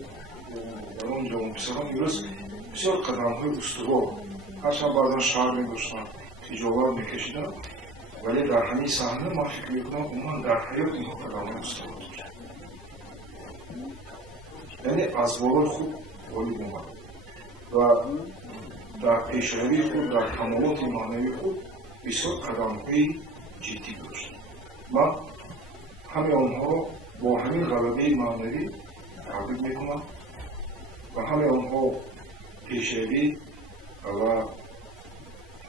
در اون جوان پسران امروز بسیار قدم های استوار هرچند بعضا شهر میگوشتن تجارت میکشیدن ولی در همین صحنه ما فکر میکنم عموما در حیات اینها قدم های استوار داشتن، یعنی از بالای خود باید اومد و در پیشروی خود در کمالات معنوی خود بسیار قدم های جدی داشت. من همه آنها با همین غلبه معنوی تبریک میکنم و همه آنها پیشروی و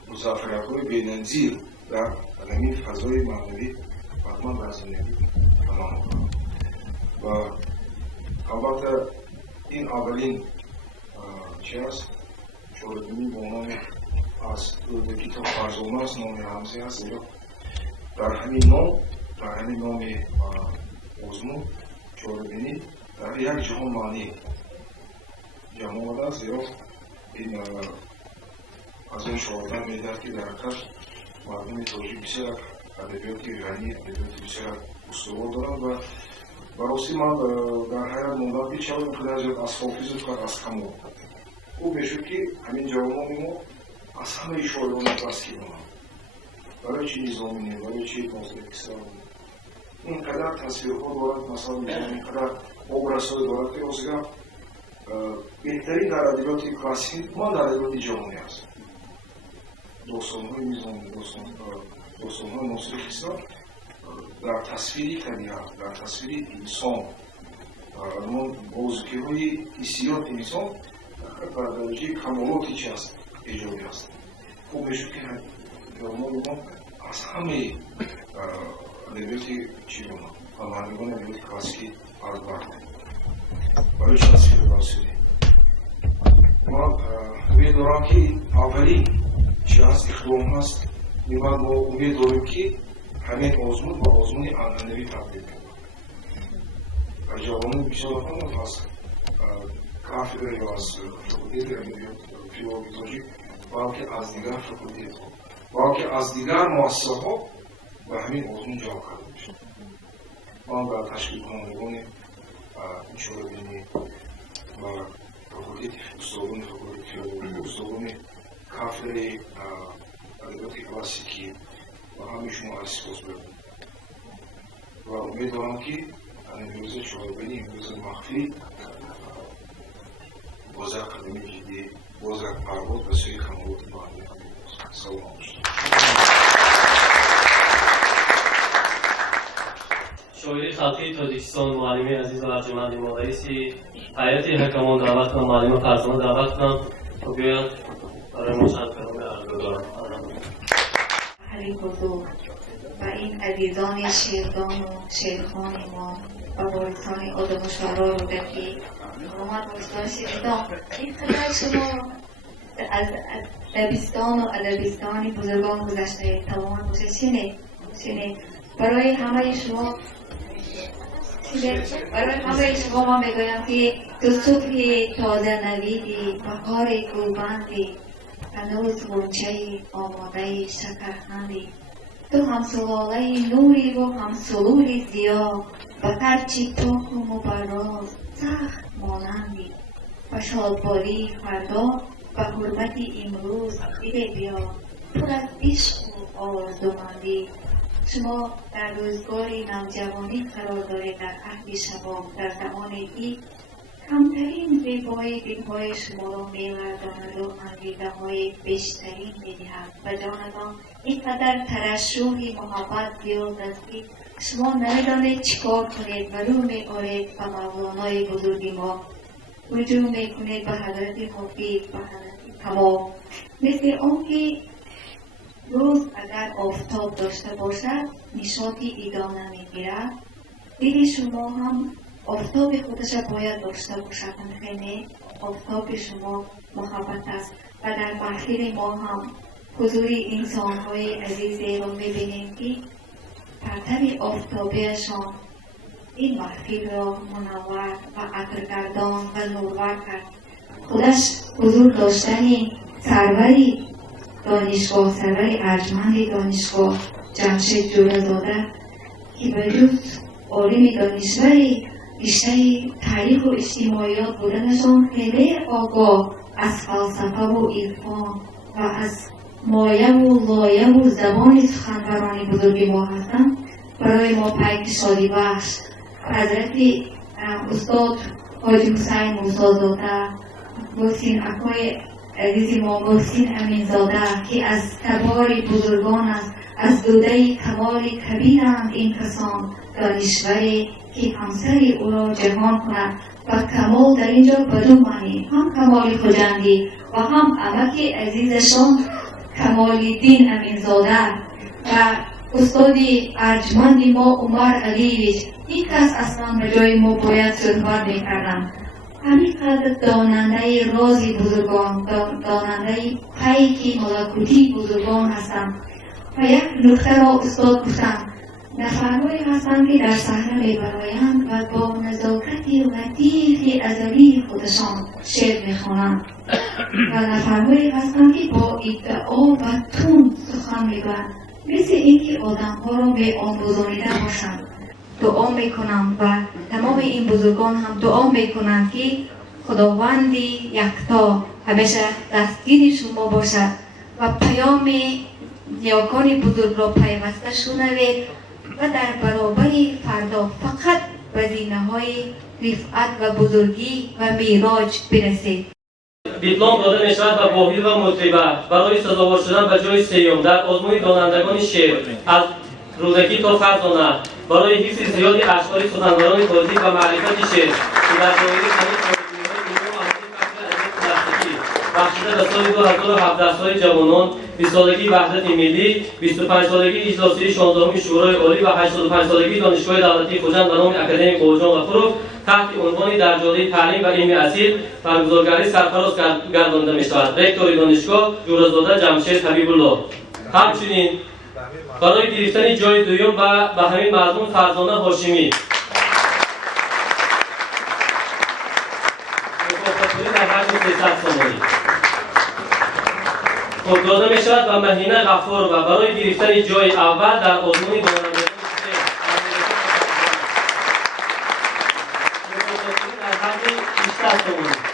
مظفریت‌های بی‌نظیر در همین فضای معنوی حتما در زندگی تمام کنم. و البته این اولین چی است؟ چهارمین با نام از کتاب فرزانه است، نام رمزی است. در همین نام آزمون چهارمینی در یک جهان معنی جمع آمده است. یا این از این شاهدان می‌دهد که در حقیقت مردم تاجیک بسیار ادبیات غنی، ادبیات بسیار استوار دارند و براستی من در حیات موندم که چرا اینقدر زیاد از حافظ فقط از کمال او بشود که همین جوانان ما از همه شاعران دستگیر بودند. برای چی نظامی نه، برای چی نازدیکستان اینقدر تصویرها دارد، مثلا اینقدر ابرزهای دارد که روزگار بهترین در ادبیات کلاسیک ما در ادبیات جهانی است. داستان‌های نظامی، داستان‌های نازدیکستان در تصویری طبیعت، در تصویری انسان، موضوعی‌های حسیات انسان در درجه کمالاتی چی است ایجابی است. خوب میشود که ما از همه ادبیات چی بودن فرماندگان ادبیات کلاسیکی عرض بردیم برای تصویر راسلی. ما امید دارم که اولی چی است اقدام هست میباید ما امید داریم که همین آزمون با آزمون عنعنوی تبدیل کنیم. و جوانان بسیار هم از کافر یا از فکولته ادبیات فیلولوژی تاجیک بلکه از دیگر فکولته بلکه از دیگر مؤسسه‌ها و همین آزمون جا کرده میشه. من در تشکیل کنندگان این شورابینی و فکولته استادان فکولته فیلولوژی استادان کافر ادبیات کلاسیکی و همه شما از سپاس بردم و امید دارم که امروز شورابینی امروز مخفی باز قدمی جدی باز پرواز به سوی کمالات معنوی سلام باشید. شاعر خلقی تاجیکستان معلم عزیز و ارجمند ما رئیسی هیئت حکمان دعوت کنم، معلم فرزانه دعوت کنم و بیاید برای ما چند کلمه عرض دارم. علی بزرگ و این عزیزان شیردان و شیرخان ما و وارثان آدم و شعرا رو در که محمد مصطفی شیردان این خدای شما از دبستان و ادبستان بزرگان گذشته تمام باشه. چینه برای همه شما ما میگویم که تو صبح تازه نویدی بهار گلبندی هنوز غنچه آماده شکرخندی تو هم سلاله نوری و هم سرور ضیا و هرچی پاک و مبراز سخت مانندی و شادباری فردا و حرمت امروز دیده بیا پر از عشق و آرزومندی. شما در روزگاری نوجوانی قرار دارید، در عهد شباب، در زمانی که کمترین زیبایی دلهای شما را می‌لرزاند و انگیزه‌های بیشتری می‌دهد و جانتان اینقدر ترشح محبت زیاد است که شما نمی‌دانید چیکار کنید و رو می‌آرید به مولانای بزرگ ما، رجوع می‌کنید به حضرت مفید و حضرت کمال. مثل آنکه روز اگر آفتاب داشته باشد نشاطی ادامه می‌گیرد، دل شما هم آفتاب خودش باید داشته باشد. همین آفتاب شما محبت است و در محفل ما هم حضور انسان‌های عزیز را می‌بینیم که پرتو آفتابیشان این محفل را منور و عطرگردان و نورور کرد. خودش حضور داشتن سروری دانشگاه، سروری ارجمند دانشگاه جمشید جورزاده که به جز عالم دانشوری رشته تاریخ و اجتماعیات بودنشان خیلی آگاه از فلسفه و عرفان و از مایه و لایه و زبان سخنوران بزرگ ما هستند. برای ما پیک شادی بخش حضرت استاد حاجی حسین موسی‌زاده، محسن اکای عزیز ما محسن امینزاده که از کبار بزرگان است، از دوده کمال کبیرند این کسان، دانشوری که همسر او را جهان کند و کمال در اینجا بدون معنی هم کمال خجندی و هم امک عزیزشان کمال دین امینزاده و استادی ارجمند ما عمر علیویچ. این کس اصلا به جای ما باید صحبت میکردم. همینقدر داننده رازی بزرگان، داننده پیکی ملکوتی بزرگان هستم. و یک نکته را استاد گفتم، نفرهایی هستند که در صحنه میبرایند و با نزاکت لطیف ازلی خودشان شعر میخوانند و نفرهایی هستند که با ادعا و تون سخن میگویند، مثل اینکه آدمها را به آموزانیده باشند. دعا میکنم و تمام این بزرگان هم دعا میکنند که خداوندی یکتا همیشه دستگیر شما باشد و پیام نیاکان بزرگ را پیوسته شنوید و در برابر فردا فقط به زینه‌های رفعت و بزرگی و میراج برسید. دیپلم داده می شود به باهی و مطربه برای سزاوار شدن به جای سیوم در آزمون دانندگان شعر از روزکی تا فرزانه برای حفظ زیادی اشعار سخنوران تازی و معرفت شعر که در دایره تمیز بخشیده به سال 2017 سال جوانان، 20 سالگی وحدت ملی، 25 سالگی اجلاسی 16 شورای عالی و 85 سالگی دانشگاه دولتی خوجند به نام اکادمی باجان غفورov تحت عنوانی در جاده تعلیم و علم اصیل برگزارگری سرفراز گردانده می شود. رکتور دانشگاه جورزاده جمشید حبیب‌الله. همچنین برای گرفتن جای دوم و به همین مضمون فرزانه هاشمی مکافات در حجم 300 سامانی خود داده می شود و مهینه غفور و برای گرفتن جای اول در آزمون دانندگان در حجم 20 سامانی